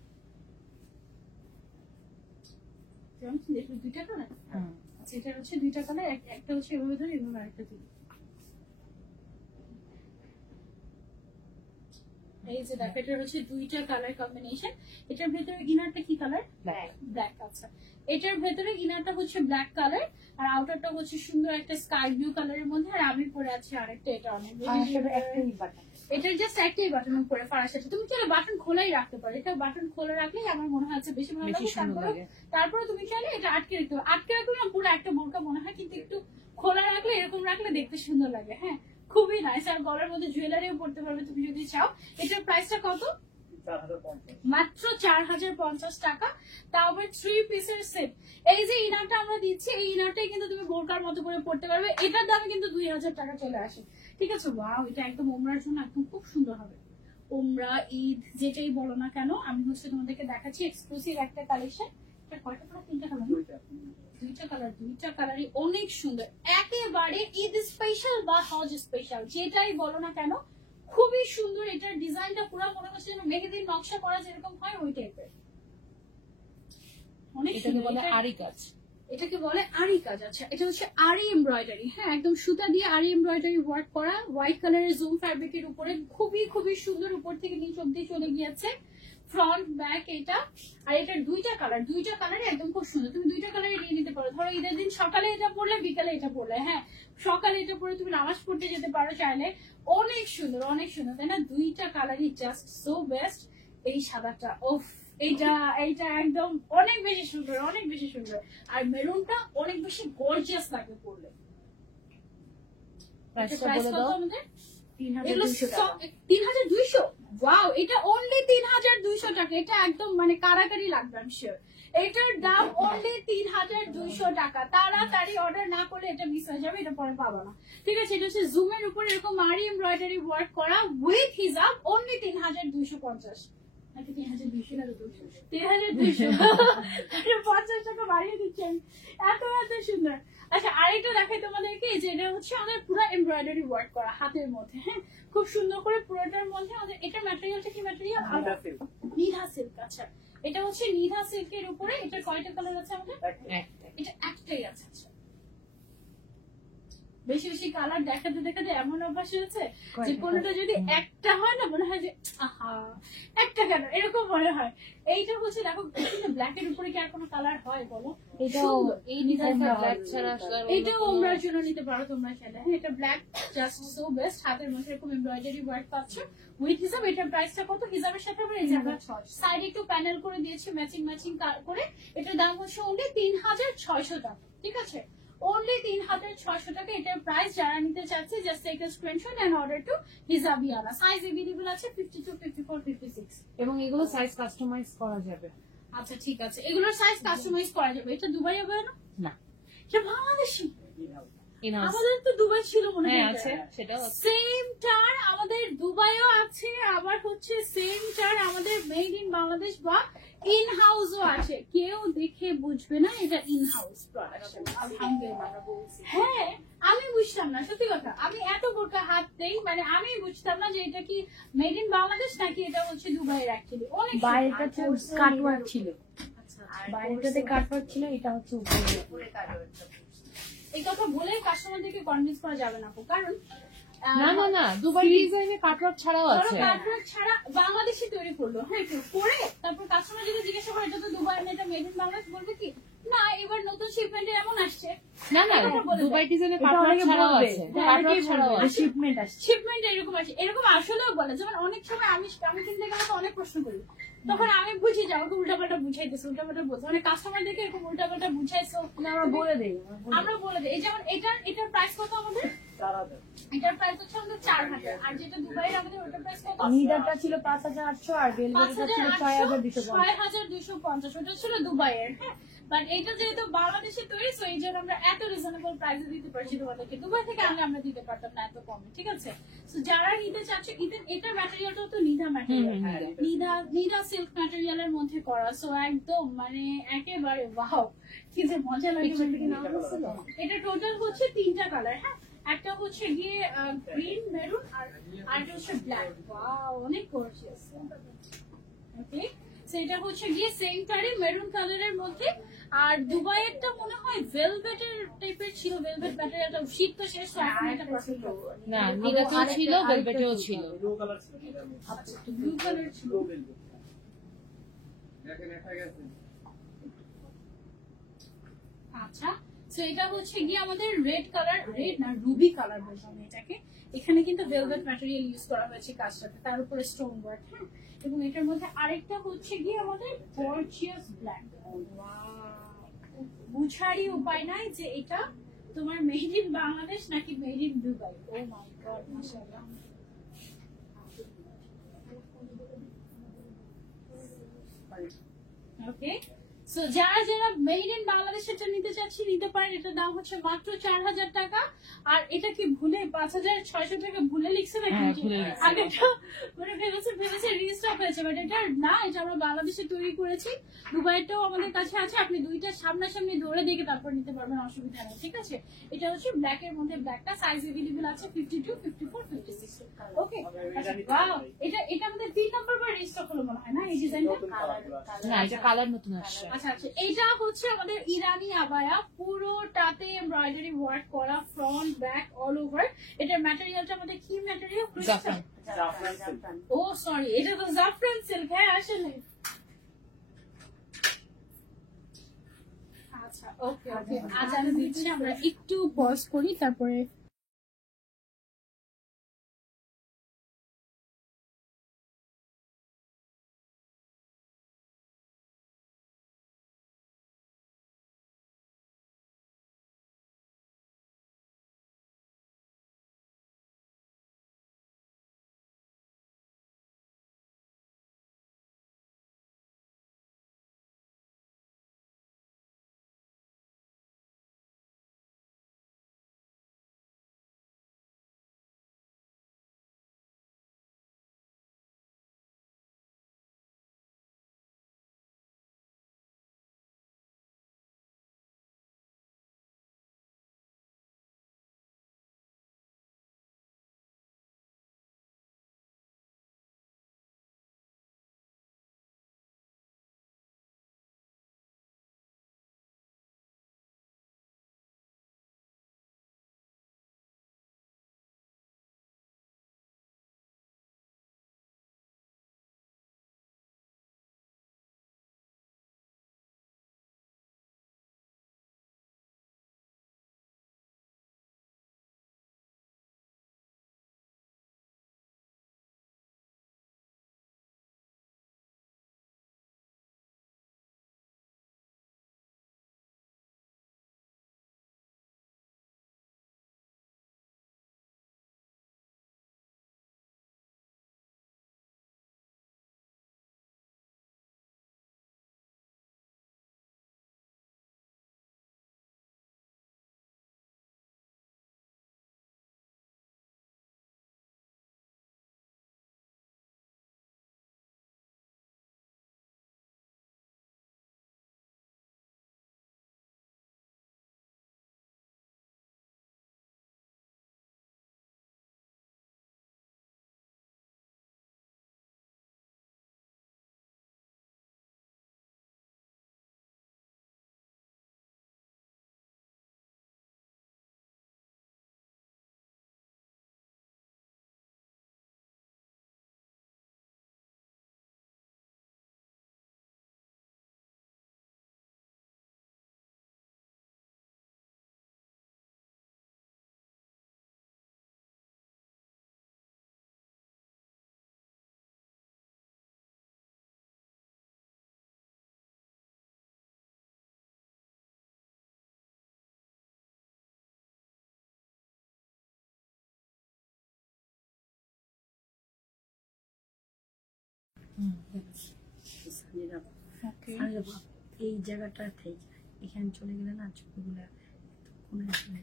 দুইটা কালার। আচ্ছা, এটা হচ্ছে দুইটা কালার, একটা হচ্ছে এভাবে ধরে, এভাবে আরেকটা দিই। এই যে দেখো এটা হচ্ছে দুইটা কালার কম্বিনেশন। এটার ভেতরে ইনারটা কি কালার? ব্ল্যাক। আচ্ছা, এটার ভেতরে ইনারটা হচ্ছে ব্ল্যাক কালার আর আউটারটা হচ্ছে সুন্দর একটা স্কাই ব্লু কালারের মধ্যে। আর আমি পরে আছি আরেকটা, এটা অনেক এটার জাস্ট একটাই বাটন উপরে ফারাসাটা। তুমি চাইলে বাটন খোলাই রাখতে পারো, এটা বাটন খোলা রাখলেই আমার মনে হয় বেশি ভালো লাগে। তারপরে তুমি চাইলে এটা আটকে রাখতে পারো। আটকে রাখলে না পুরো একটা বোরকা মনে হয়, কিন্তু একটু খোলা রাখলে, এরকম রাখলে দেখতে সুন্দর লাগে। হ্যাঁ, খুবই নাইস। আর গলার মধ্যে জুয়েলারিও পড়তে পারবে তুমি যদি চাও। এটার প্রাইসটা কত? মাত্র 4,050 টাকা। তাও আবার 3 পিসের সেট। এই যে ইনারটা আমরা দিচ্ছি, এই ইনারটাই কিন্তু তুমি বোরকার মতো করে পড়তে পারবে। এটার দামে কিন্তু 2,000 টাকা চলে আসে। ঠিক আছে, ওয়াও, এটা একদম ওমরার জন্য একদম খুব সুন্দর হবে। ওমরা, ঈদ যেটাই বলো না কেন, আমি হচ্ছে তোমাদেরকে দেখাচ্ছি এক্সক্লুসিভ একটা কালেকশন। এটা কয়টা কালার? 3টা কালার। দুইটা কালার, দুইটা কালারই অনেক সুন্দর। একেবারে ঈদ স্পেশাল বা হজ স্পেশাল যেটাই বলো না কেন, খুবই সুন্দর। এটার ডিজাইনটা পুরো মনে হচ্ছে যেন মেহেদির নকশা করা যেরকম হয় ওই টাইপের। অনেক সুন্দর। বলে আরি কাজ, এটাকে বলে আরি কাজ। আচ্ছা, এটা হচ্ছে আরি এমব্রয়ডারি। হ্যাঁ, একদম সুতা দিয়ে আরি এমব্রয়ডারি ওয়ার্ক করা, হোয়াইট কালারের জুম ফ্যাব্রিকের উপরে। খুবই খুবই সুন্দর, উপর থেকে নিচ অব্দি চলে গিয়েছে, ফ্রন্ট ব্যাক এটা। আর এটার দুইটা কালার, দুইটা কালারই একদম খুব সুন্দর। তুমি দুইটা কালারই নিয়ে নিতে পারো। ধরো ঈদের দিন সকালে এটা পরলে, বিকালে এটা পরলে। হ্যাঁ, সকালে এটা পরে তুমি নামাজ পড়তে যেতে পারো চাইলে। অনেক সুন্দর, অনেক সুন্দর, তাই না? দুইটা কালারই জাস্ট সো বেস্ট। এই সাদাটা, ওফ, এইটা একদম অনেক বেশি সুন্দর, অনেক বেশি সুন্দর। আর মেরুনটা অনেক বেশি গর্জিয়াস লাগে পরলে। প্রাইসটা প্রাইস বলে কত দাও। আমাদের? এগুলো 3200 টাকা। 3200, ওয়াও, এটা অনলি 3200 টাকা। এটা একদম মানে কারাকারি লাগবে আমি শিওর। এটার দাম অনলি 3200 টাকা। তাড়াতাড়ি অর্ডার না করলে এটা মিস হয়ে যাবে, এটা পরে পাবো না। ঠিক আছে, এটা হচ্ছে জুমের উপর এরকম আরি এমব্রয়ডারি ওয়ার্ক করা উইথ হিজাব, অনলি 3250 নাকি 3200 না 3200 50 টাকা বাড়িয়ে দিচ্ছেন, এত এত সুন্দর। আচ্ছা, আরেকটা দেখাই তোমাদেরকে, যে এটা হচ্ছে আমাদের পুরো এমব্রয়ডারি ওয়ার্ক করা হাতের মধ্যে, হ্যাঁ, খুব সুন্দর করে পুরোটার মধ্যে আমাদের। এটা ম্যাটেরিয়ালটা কি ম্যাটেরিয়াল? Nida silk. আচ্ছা, এটা হচ্ছে নিধা সিল্কের উপরে। এটা কয়টা কালার আছে আমাদের? এটা একটাই আছে। আচ্ছা, বেশি বেশি কালার দেখাতে দেখাতে এমন অভ্যাস হয়েছে যে কোনটা যদি একটা হয় না মনে হয় যে আহা একটা কেন, এরকম মনে হয়। এইটা হচ্ছে দেখো, ব্ল্যাক এর উপরে কি আর কোনো কালার হয় বলো? এটাও এই ডিজাইনটা ব্ল্যাক ছাড়া আসলে আর অন্য এটাও কোনো- ওমরার জন্য নিতে পারো তোমরা চাইলে। হ্যাঁ, এটা ব্ল্যাক জাস্ট সো বেস্ট। হাতের মধ্যে এরকম এমব্রয়ডারি ওয়ার্ক পাচ্ছ উইথ হিসাব। এটার প্রাইসটা কত? হিসাবের সাথে আমরা এই যে সাইডে একটু প্যানেল করে দিয়েছি ম্যাচিং ম্যাচিং করে। এটার দাম হচ্ছে অনলি 3600 টাকা। ঠিক আছে, অনলি 3600 টাকা এটার প্রাইস। যারা নিতে চাচ্ছে just take a screenshot and order to Hijabiana. Size available আছে 52, 54, 56। এবং এগুলো সাইজ কাস্টমাইজ করা যাবে। আচ্ছা, ঠিক আছে, এগুলোর সাইজ কাস্টমাইজ করা যাবে। এটা দুবাই হবে না? না, এটা বাংলাদেশি। ইনহাউস আমাদের তো দুবাই ছিল মনে হয়। হ্যাঁ আছে, সেটাও আছে। সেম টার আমাদের দুবাইও আছে, আবার হচ্ছে সেম টার আমাদের মেড ইন বাংলাদেশ বা ইন হাউসও আছে। কেউ দেখে বুঝবে না এটা ইন হাউস প্রোডাকশন। আলহামদুলিল্লাহ। হ্যাঁ, আমি বুঝতাম না, সত্যি কথা। আমি এত বোরকা হাত দেই, মানে আমি বুঝতাম না যে এটা কি মেড ইন বাংলাদেশ নাকি এটা হচ্ছে দুবাইয়ের। অ্যাকচুয়ালি অনেক বাইরেটা কাটওয়ার্ক ছিল, আচ্ছা, বাইরেটাতে কাটওয়ার্ক ছিল, এটা হচ্ছে উপরে। এই কথা বলে কাস্টমারদেরকে কনভিন্স করা যাবে না আপু, কারণ না না না, দুবাই ডিজাইনে কাটওয়ার্ক ছাড়াও ধরো আছে। কাটওয়ার্ক ছাড়া বাংলাদেশে তৈরি করলো, হ্যাঁ, কেউ করে তারপর কাস্টমার যদি জিজ্ঞাসা করে এটা তো দুবাই না, এটা মেড ইন বাংলাদেশ, বলবে কি না এবার নতুন শিপমেন্টে এমন আসছে। না না, এটা বলে দুবাই ডিজাইনে এটা কাটওয়ার্ক অনেকে ছাড়াও বলবে, আছে, এটা কাটওয়ার্ক অনেকেই ছাড়াও বলবে আছে। শিপমেন্ট আসছে। শিপমেন্ট এরকম আসে, এরকম আসলেও বলে। যেমন অনেক সময় আমি কিনতে গেলে তো অনেক প্রশ্ন করি, তখন আমি বুঝি যে আমাকে উল্টাপাল্টা বুঝাইতেছে, উল্টাপাল্টা বলছে, মানে কাস্টমারদেরকে এরকম উল্টাপাল্টা বুঝাইছো আমরা বলে দেই, আমরা বলে দিই। এই যেমন এটার প্রাইস কত আমাদের? 4000 এটার প্রাইস হচ্ছে আমাদের 4000। আর যেটা দুবাইয়ের আমাদের ওটার প্রাইস কত? নিদারটা ছিল 5800 আর বেলভেটটা ছিল 6250। 6250, ওটা ছিল দুবাইয়ের। হ্যাঁ, বাট এটা যেহেতু বাংলাদেশে তৈরি, সো এই জন্য আমরা এত রিজনেবল প্রাইসে দিতে পারছি তোমাদেরকে। দুবাই থেকে আনলে আমরা দিতে পারতাম না এত কমে। ঠিক আছে, সো যারা নিতে চাচ্ছে, এটার ম্যাটেরিয়ালটাও তো নিধা ম্যাটেরিয়াল, নিধা সিল্ক ম্যাটেরিয়ালের মধ্যে করা। সো একদম মানে একেবারে ওয়াও, কি যে মজা লাগে। এটা টোটাল হচ্ছে 3টা কালার। হ্যাঁ, একটা হচ্ছে গিয়ে গ্রিন, মেরুন, আর আরেকটা হচ্ছে ব্ল্যাক। ওয়াও, অনেক গর্জিয়াস। ওকে, সেটা হচ্ছে গিয়ে সেম কালারে মেরুন কালারের মধ্যে। আর দুবাইয়েরটা মনে হয় ভেলভেটের টাইপের ছিল, ভেলভেট ম্যাটেরিয়ালটা। শীত তো শেষ, তো এখন এটা পছন্দ। না, নিগাতেও ছিল, ভেলভেটেও ছিল। ব্লু কালার ছিল এটার মধ্যে। আচ্ছা, ব্লু কালার ছিল। ব্লু বেলভেট দেখেন একটা গেছে। আচ্ছা, তো এটা হচ্ছে গিয়ে আমাদের রেড কালার, রেড না রুবি কালার বলবো আমি এটাকে। এখানে কিন্তু ভেলভেট ম্যাটেরিয়াল ইউজ করা হয়েছে কাজটাতে, তার উপরে স্টোন ওয়ার্ক। হ্যাঁ, এবং এটার মধ্যে আরেকটা হচ্ছে গিয়ে আমাদের গর্জিয়াস ব্ল্যাক। বুঝারই উপায় নাই যে এটা তোমার মেড ইন বাংলাদেশ নাকি made in Dubai. Oh my God, মাশাআল্লাহ। ওকে, সো যারা যারা মেড ইন বাংলাদেশ এটা নিতে চাচ্ছি নিতে পারেন। এটার দাম হচ্ছে মাত্র 4000 টাকা। আর এটা কি ভুলে 5600 টাকা ভুলে লিখছে নাকি? হ্যাঁ, ভুলে লিখছে। আগেটা মানে ভেবেছে রিস্টক হয়েছে, বাট এটা না, এটা আমরা বাংলাদেশে তৈরি করেছি। দুবাইটাও আমাদের কাছে আছে, আপনি দুইটা সামনাসামনি ধরে দেখে তারপর নিতে পারবেন, অসুবিধা নেই। ঠিক আছে, এটা হচ্ছে ব্ল্যাক এর মধ্যে, ব্ল্যাকটা সাইজ अवेलेबल আছে 52, 54, 56। ওকে, ওয়াও, এটা আমাদের 3 নম্বর বার রিস্টক হলো মনে হয় না এই ডিজাইনটা? না, এটা কালার নতুন আসছে। আচ্ছা আচ্ছা, এইটা হচ্ছে আমাদের ইরানি আবায়া, পুরোটাতে এমব্রয়ডারি ওয়ার্ক করা, ফ্রন্ট ব্যাক অল ওভার। এটার ম্যাটেরিয়ালটা আমাদের কি ম্যাটেরিয়াল? জাফরান। জাফরান সিল্ক। ও সরি, এটা তো জাফরান সিল্ক। হ্যাঁ, আসলে আচ্ছা, ওকে ওকে, আজ আমি দিচ্ছি, আমরা একটু পজ করি তারপরে ওকে এই জায়গাটা থেকে এখানে চলে গেলে না চোখগুলা কোনে আসলে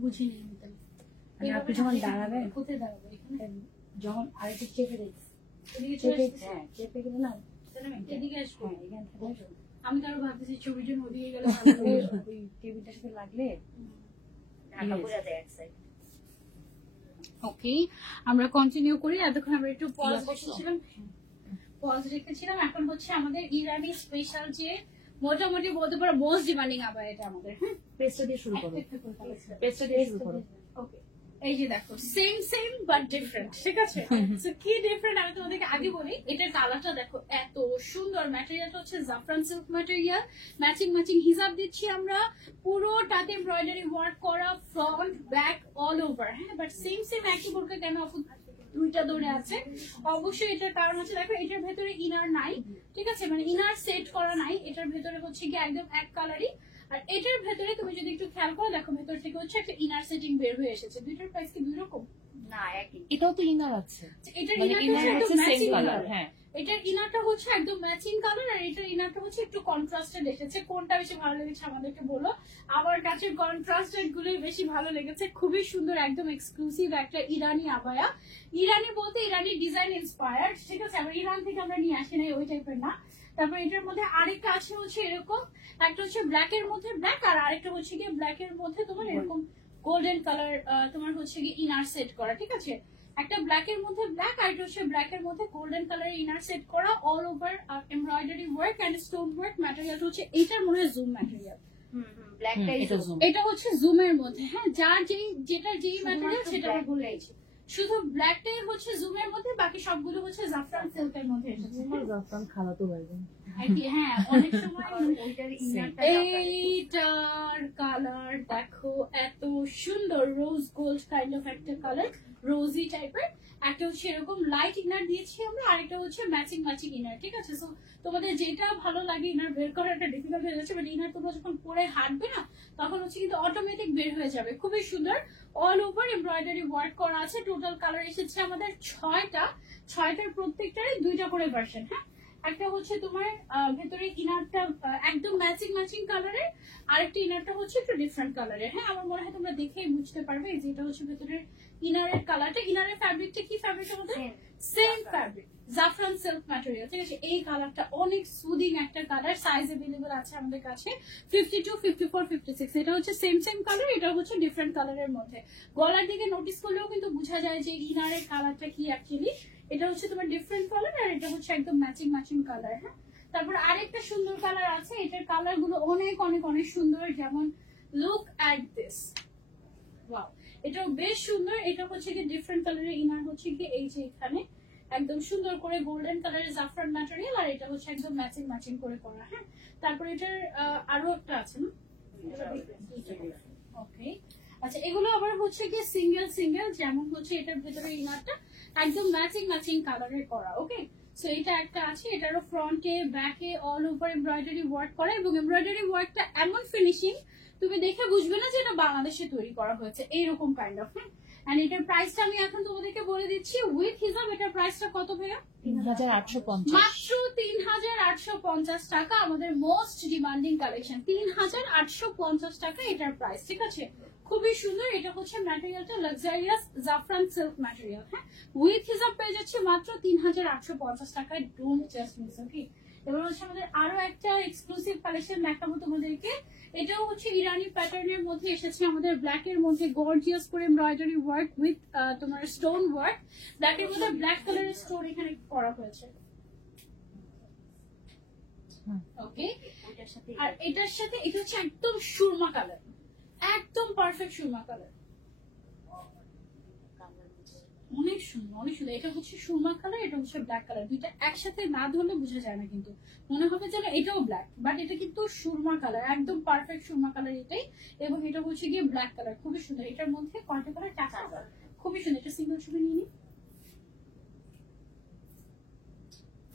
বুঝিনি আমি তাহলে। মানে আপনি যখন দাঁড়াবেন কোথায় দাঁড়াবো এখানে? যখন আরেকটু চেপে দেয় এদিকে চলে চেপে আসতেছে? হ্যাঁ চেপে গেলে না তাহলে আমি এদিকে আসবো। হ্যাঁ এখান থেকে আমি তো আরো ভাবতেছি ছবির জন্য ওদিকে গেলে ভালো ওই হবে। ওই টেবিলটার সাথে লাগলে ঢাকা পড়ে যায় এক সাইড। ওকে, আমরা কন্টিনিউ করি। এতক্ষণ আমরা একটু পজ রেখেছিলাম, এখন হচ্ছে আমাদের ইরানি স্পেশাল যে মোটামুটি বলতে পারো মোস্ট ডিমান্ডিং আবার এটা আমাদের। হ্যাঁ, পেস্টটা দিয়ে শুরু করো, একটা করে কালেকশন। পেস্টটা দিয়ে শুরু করো। ওকে, এই যে দেখো সেম সেম বাট ডিফারেন্ট, ঠিক আছে? সো কি ডিফারেন্ট আমি তোমাদেরকে আগে বলি। এটার কালারটা দেখো এত সুন্দর, ম্যাটেরিয়ালটা হচ্ছে জাফরান সিল্ক ম্যাটেরিয়াল, ম্যাচিং ম্যাচিং হিজাব দিচ্ছি আমরা, পুরোটাতে এমব্রয়ডারি ওয়ার্ক করা, ফ্রন্ট ব্যাক অল ওভার। হ্যাঁ, বাট সেম সেম একই বোরকা কেন আপু দুইটা ধরে আছে? অবশ্যই এটার কারণ হচ্ছে দেখো এটার ভেতরে ইনার নাই, ঠিক আছে? মানে ইনার সেট করা নাই, এটার ভেতরে হচ্ছে কি একদম এক কালারই। আর এটার ভেতরে তুমি যদি একটু খেয়াল করো দেখো ভেতর থেকে হচ্ছে একটা ইনার সেটিং বের হয়ে এসেছে। দুইটার প্রাইস কি দুই রকম? না একই। এটাও তো ইনার আছে, এটার মানে ইনারটা ইনার হচ্ছে হচ্ছে একদম সেম ম্যাচিং কালার। কালার। হ্যাঁ, এটার ইনারটা হচ্ছে একদম ম্যাচিং কালার, আর এটার ইনারটা হচ্ছে একটু কন্ট্রাস্টেড এসেছে। কোনটা বেশি ভালো লেগেছে আমাদেরকে বলো। আমার কাছে কন্ট্রাস্টেড গুলোই বেশি ভালো লেগেছে। খুবই সুন্দর, একদম এক্সক্লুসিভ একটা ইরানি আবায়া। ইরানি বলতে ইরানি ডিজাইন ইন্সপায়ার্ড, ঠিক আছে? আবার ইরান থেকে আমরা নিয়ে আসি নাই ওই টাইপের না। তারপর এটার মধ্যে আরেকটা আছে হচ্ছে এরকম, একটা হচ্ছে ব্ল্যাক এর মধ্যে ব্ল্যাক, আর আরেকটা হচ্ছে গিয়ে ব্ল্যাক এর মধ্যে তোমার এরকম গোল্ডেন কালার তোমার হচ্ছে গিয়ে ইনার সেট করা, ঠিক আছে? একটা ব্ল্যাক এর মধ্যে ব্ল্যাক, আর একটা হচ্ছে ব্ল্যাক এর মধ্যে গোল্ডেন কালারের ইনার সেট করা, all over embroidery work and stone work. ম্যাটেরিয়ালটা হচ্ছে এইটার মনে হয় জুম ম্যাটেরিয়াল, এটা জুম। এটা হচ্ছে জুমের মধ্যে। হ্যাঁ, যার যেটা যেই ম্যাটেরিয়াল সেটা আমি বলে দিয়েছি। শুধু ব্ল্যাকটাই হচ্ছে জুমের মধ্যে, বাকি সবগুলো হচ্ছে জাফরান সিল্কের মধ্যে এসেছে। আমার জাফরান খালাতো ভাই বোন। হ্যাঁ, অনেক সময় ওইটার ইনারটা এইটার কালার দেখো এত সুন্দর, রোজ গোল্ড কাইন্ড অফ একটা কালার, রোজি টাইপের। একটা হচ্ছে এরকম লাইট ইনার দিয়েছি আমরা, আরেকটা হচ্ছে ম্যাচিং ম্যাচিং ইনার, ঠিক আছে? সো তোমাদের যেটা ভালো লাগে ইনার বের করা একটা ডিফিকাল্ট হয়ে যাচ্ছে, বাট ইনার তোমরা যখন পরে হাঁটবে না তখন হচ্ছে কিন্তু অটোমেটিক বের হয়ে যাবে। খুবই সুন্দর, অল ওভার এমব্রয়ডারি ওয়ার্ক করা আছে। টোটাল কালার এসেছে আমাদের ছয়টার প্রত্যেকটারই দুইটা করে ভার্সন। হ্যাঁ, একটা হচ্ছে তোমার ভেতরে ইনারটা একদম ম্যাচিং ম্যাচিং কালারের, আরেকটা ইনারটা হচ্ছে একটু ডিফারেন্ট কালারের। হ্যাঁ, আমার মনে হয় তোমরা দেখেই বুঝতে পারবে যে এটা হচ্ছে ভেতরের ইনারের কালারটা। ইনারের ফ্যাব্রিকটা কি ফ্যাব্রিক আমাদের? সেম ফ্যাব্রিক, জাফরান সিল্ক ম্যাটেরিয়াল, ঠিক আছে? এই কালারটা অনেক সুদিং একটা কালার। সাইজ अवेलेबल আছে আমাদের কাছে 52, 54, 56। এটা হচ্ছে সেম সেম কালার, এটা হচ্ছে ডিফারেন্ট কালারের মধ্যে। গলার দিকে নোটিস করলেও কিন্তু বোঝা যায় যে ইনারের কালারটা কি অ্যাকচুয়ালি। এটা হচ্ছে তোমার ডিফারেন্ট কালার, আর এটা হচ্ছে একদম ম্যাচিং ম্যাচিং কালার। হ্যাঁ, তারপর আরেকটা সুন্দর কালার আছে। এটার কালার গুলো অনেক অনেক অনেক সুন্দর, যেমন লুক অ্যাট দিস, ওয়াও, এটাও বেশ সুন্দর। এটা হচ্ছে কি ডিফারেন্ট কালারের ইনার, হচ্ছে কি এই যে এখানে একদম সুন্দর করে গোল্ডেন কালারের জাফরান ম্যাটেরিয়াল, আর এটা হচ্ছে একদম ম্যাচিং ম্যাচিং করে করা। হ্যাঁ, তারপর এটার আরো একটা আছে না? ওকে, আচ্ছা, এগুলো আবার হচ্ছে কি সিঙ্গেল সিঙ্গেল, যেমন হচ্ছে এটার ভেতরে ইনারটা একদম ম্যাচিং ম্যাচিং কালারের করা। ওকে, সো এটা একটা আছে, এটারও ফ্রন্টে ব্যাকে অল ওভার এমব্রয়ডারি ওয়ার্ক করা, এবং এমব্রয়ডারি ওয়ার্কটা এমন ফিনিশিং তুমি দেখে বুঝবে না যে এটা বাংলাদেশে তৈরি করা হয়েছে, এইরকম কাইন্ড অফ। হ্যাঁ, এন্ড এটার প্রাইসটা আমি এখন তোমাদেরকে বলে দিচ্ছি উইথ হিসাব। এটার প্রাইসটা কত ভাইয়া? 3850। মাত্র 3850 টাকা। আমাদের মোস্ট ডিমান্ডিং কালেকশন 3850 টাকা এটার প্রাইস, ঠিক আছে? খুবই সুন্দর। এটা হচ্ছে ম্যাটেরিয়ালটা লাক্সারিয়াস জাফরান সিল্ক ম্যাটেরিয়াল। হ্যাঁ, উইথ হিসাব পেয়ে যাচ্ছে মাত্র 3850 টাকায়। Don't just miss. ওকে, এবার হচ্ছে আমাদের আরো একটা এক্সক্লুসিভ কালেকশন দেখাবো তোমাদেরকে। এটাও হচ্ছে ইরানি প্যাটার্নের মধ্যে এসেছে আমাদের, ব্ল্যাক এর মধ্যে গর্জিয়াস করে এমব্রয়ডারি ওয়ার্ক উইথ তোমার স্টোন ওয়ার্ক। ব্ল্যাক এর মধ্যে ব্ল্যাক কালারের স্টোন এখানে করা হয়েছে। ওকে, আর এটার সাথে এটা হচ্ছে একদম সুরমা কালার, একদম পারফেক্ট সুরমা কালার, অনেক সুন্দর অনেক সুন্দর। এটা হচ্ছে সুরমা কালার, এটা হচ্ছে ব্ল্যাক কালার। দুইটা একসাথে না ধরলে বোঝা যায় না, কিন্তু মনে হবে যেন এটাও ব্ল্যাক, বাট এটা কিন্তু সুরমা কালার, একদম পারফেক্ট সুরমা কালার এটাই। এবং এটা হচ্ছে গিয়ে ব্ল্যাক কালার, খুবই সুন্দর। এটার মধ্যে কয়টা কালার? 4টা কালার, খুবই সুন্দর। এটা সিঙ্গেল ছবি নিয়ে নিই।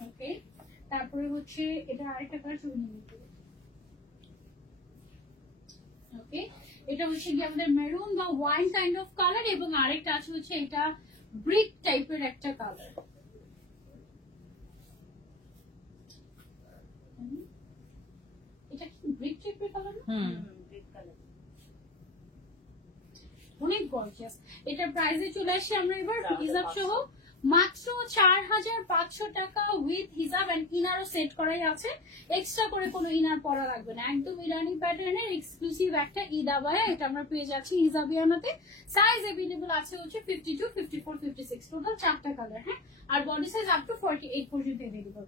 ওকে, তারপরে হচ্ছে এটা আরেকটা কালার ছবি নিয়ে নিতে। ওকে, এটা হচ্ছে গিয়ে আমাদের মেরুন বা ওয়াইন কাইন্ড অফ কালার, এবং আরেকটা আছে হচ্ছে এটা ব্রিক টাইপের একটা কালার। এটা কি ব্রিক টাইপের কালার না? হুম, অনেক গর্জিয়াস। এটার প্রাইসে চলে আসি আমরা এবার হিজাব সহ মাত্র 4500 টাকা উইথ হিজাব এন্ড ইনারও সেট করাই আছে, এক্সট্রা করে কোনো ইনার পরা লাগবে না। একদম ইরানি প্যাটার্নের এক্সক্লুসিভ একটা ঈদ আবায়া, এটা আমরা পেয়ে যাচ্ছি হিজাবিয়ানাতে। সাইজ अवेलेबल আছে হচ্ছে 52, 54, 56, টোটাল 4টা কালার। হ্যাঁ, আর বডি সাইজ আপ টু 48 পর্যন্ত अवेलेबल।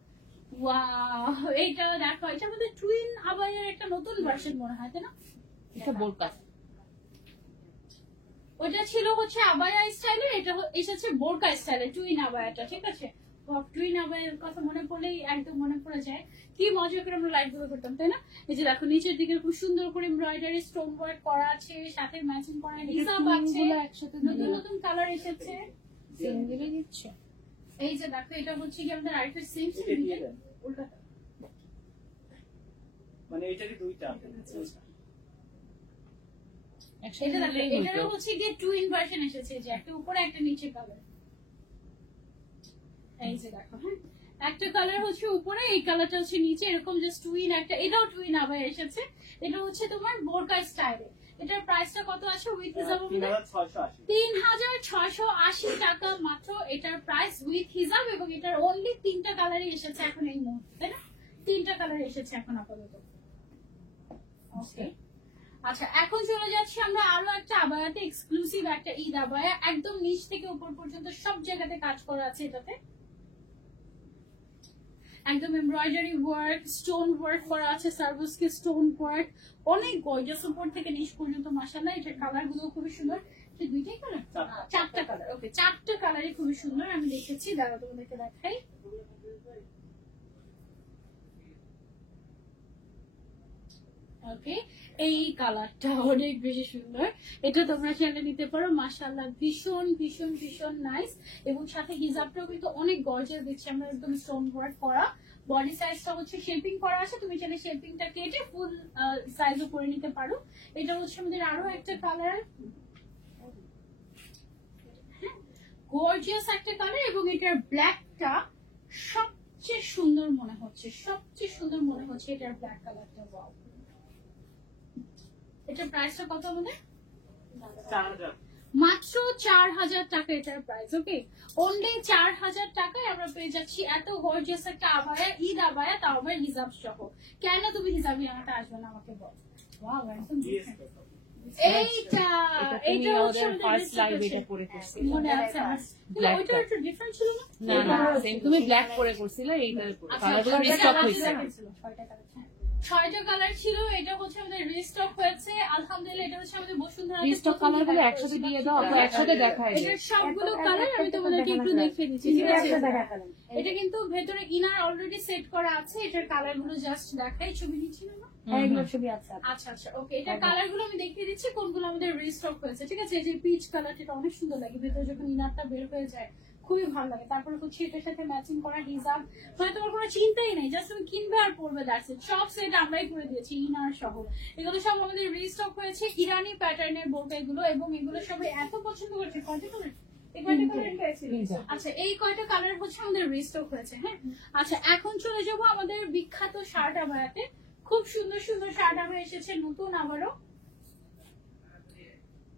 ওয়াও, এইটা দেখো, এটা আমাদের টুইন আবায়ার একটা নতুন ভার্সন মনে হয়, তাই না? এটা বোরকা। ওটা ছিল হচ্ছে আবায়া স্টাইলের, এটা এসেছে বোরকা স্টাইলের টুইন আবায়াটা। ঠিক আছে, টুইন আবায়ার কথা মনে পড়লেই একদম মনে পড়ে যায় কি মজা করে আমরা লাইট গুলো করতাম, তাই না? এই যে দেখো নিচের দিকে খুব সুন্দর করে এমব্রয়ডারি স্টোন ওয়ার্ক করা আছে, সাথে ম্যাচিং করা হিজাব আছে, একসাথে নতুন নতুন কালার এসেছে। সিঙ্গেলে দিচ্ছে। এই যে দেখো, এটা হচ্ছে কি আমাদের আরেকটা সেম উল্টা। মানে এটারই দুইটা এটা দেখো, এটারও হচ্ছে গিয়ে টুইন ভার্সন এসেছে, যে একটা উপরে একটা নিচে কালার। এই যে দেখো, হ্যাঁ, একটা কালার হচ্ছে উপরে, এই কালারটা হচ্ছে নিচে, এরকম জাস্ট টুইন একটা। এটাও টুইন আবার এসেছে, এটা হচ্ছে তোমার বোরকা স্টাইলে। এটার প্রাইসটা কত আছে উইথ হিজাব? 3680 টাকা মাত্র এটার প্রাইস উইথ হিজাব। এবং এটার অনলি 3টা কালারই এসেছে এখন এই মুহূর্তে, তাই না? 3টা কালার এসেছে এখন আপাতত। ওকে, আচ্ছা এখন চলে যাচ্ছি আমরা আরো একটা আবায়াতে, এক্সক্লুসিভ একটা ঈদ আবায়া, একদম নিচ থেকে উপর পর্যন্ত সব জায়গাতে কাজ করা আছে এটাতে। একদম এমব্রয়ডারি ওয়ার্ক, স্টোন ওয়ার্ক করা আছে, সার্ভিসকে স্টোন ওয়ার্ক, অনেক গর্জিয়াস উপর থেকে নিচ পর্যন্ত। মাশাআল্লাহ, এটার কালার গুলো খুবই সুন্দর। দুইটাই কালার, 4টা কালার। ওকে, 4টা কালারই খুবই সুন্দর, আমি দেখেছি। দাঁড়াও তোমাদেরকে দেখাই। ওকে, এই কালারটা অনেক বেশি সুন্দর, এটা তোমরা চাইলে নিতে পারো। মাশাআল্লাহ, ভীষণ ভীষণ ভীষণ নাইস। এবং সাথে হিজাবটাও কিন্তু অনেক গর্জিয়াস দিচ্ছে আমরা, একদম স্টোন ওয়ার্ক করা। বডি সাইজটা হচ্ছে শেপিং করা আছে, তুমি চাইলে শেপিংটা কেটে ফুল সাইজও করে নিতে পারো। এটা হচ্ছে আমাদের আরো একটা কালার, গর্জিয়াস একটা কালার। এবং এটার ব্ল্যাকটা সবচেয়ে সুন্দর মনে হচ্ছে, সবচেয়ে সুন্দর মনে হচ্ছে এটার ব্ল্যাক কালারটা। ওয়াও, এটার প্রাইসটা কত আমাদের? 4000 মাত্র 4000 টাকা এটার প্রাইস। ওকে, অনলি 4000 টাকায় আমরা পেয়ে যাচ্ছি এত গর্জিয়াস একটা আবায়া, ঈদ আবায়া, তাও আবার হিজাব সহ। কেন তুমি হিজাবি আনাতে আসবে না আমাকে বল? ওয়াও, একদম different। এইটা এটা হচ্ছে আমাদের ফার্স্ট লাইভ এটা পরে করছিলাম। মনে আছে আমার, Black ওইটা একটু ডিফারেন্ট ছিল না? না না, সেম তুমি ব্ল্যাক পরে করছিলে, এইটা কালারগুলো রিস্টক হইছে। 6টা কালার ছিল, এটা হচ্ছে আমাদের রিস্টক হয়েছে আলহামদুলিল্লাহ। এটা হচ্ছে আমাদের বসুন্ধরা রিস্টক কালারগুলো একসাথে দিয়ে দাও, আপু একসাথে দেখায় দাও। এটার সবগুলো কালার আমি তোমাদেরকে একটু দেখিয়ে দিচ্ছি, ঠিক আছে? এটা কিন্তু ভেতরে ইনার অলরেডি সেট করা আছে, এটার কালার গুলো জাস্ট দেখাই। ছবি নিচ্ছিল না? এগুলো ছবি আছে। আচ্ছা আচ্ছা, ওকে, এটার কালার গুলো আমি দেখিয়ে দিচ্ছি কোনগুলো আমাদের রিস্টক হয়েছে, ঠিক আছে? এই যে পিচ কালারটা, এটা অনেক সুন্দর লাগে, ভেতরে যখন ইনারটা বের হয়ে যায় খুবই ভালো লাগে। তারপরে হচ্ছে এটার সাথে ম্যাচিং করা হিজাব, মানে তোমার কোনো চিন্তাই নেই, জাস্ট তুমি কিনবে আর পরবে, দ্যাটস ইট। সব সেট আমরাই করে দিয়েছি ইনার সহ। এগুলো সব আমাদের রিস্টক হয়েছে, ইরানি প্যাটার্নের বোরকা এগুলো। এবং এগুলো সবাই এত পছন্দ করছে। কয়টা কালার? আচ্ছা, এই কয়টা কালার হচ্ছে আমাদের রিস্টক হয়েছে। হ্যাঁ, আচ্ছা এখন চলে যাবো আমাদের বিখ্যাত শার্ট আবায়াতে। খুব সুন্দর সুন্দর শার্ট আবার এসেছে নতুন, আবারও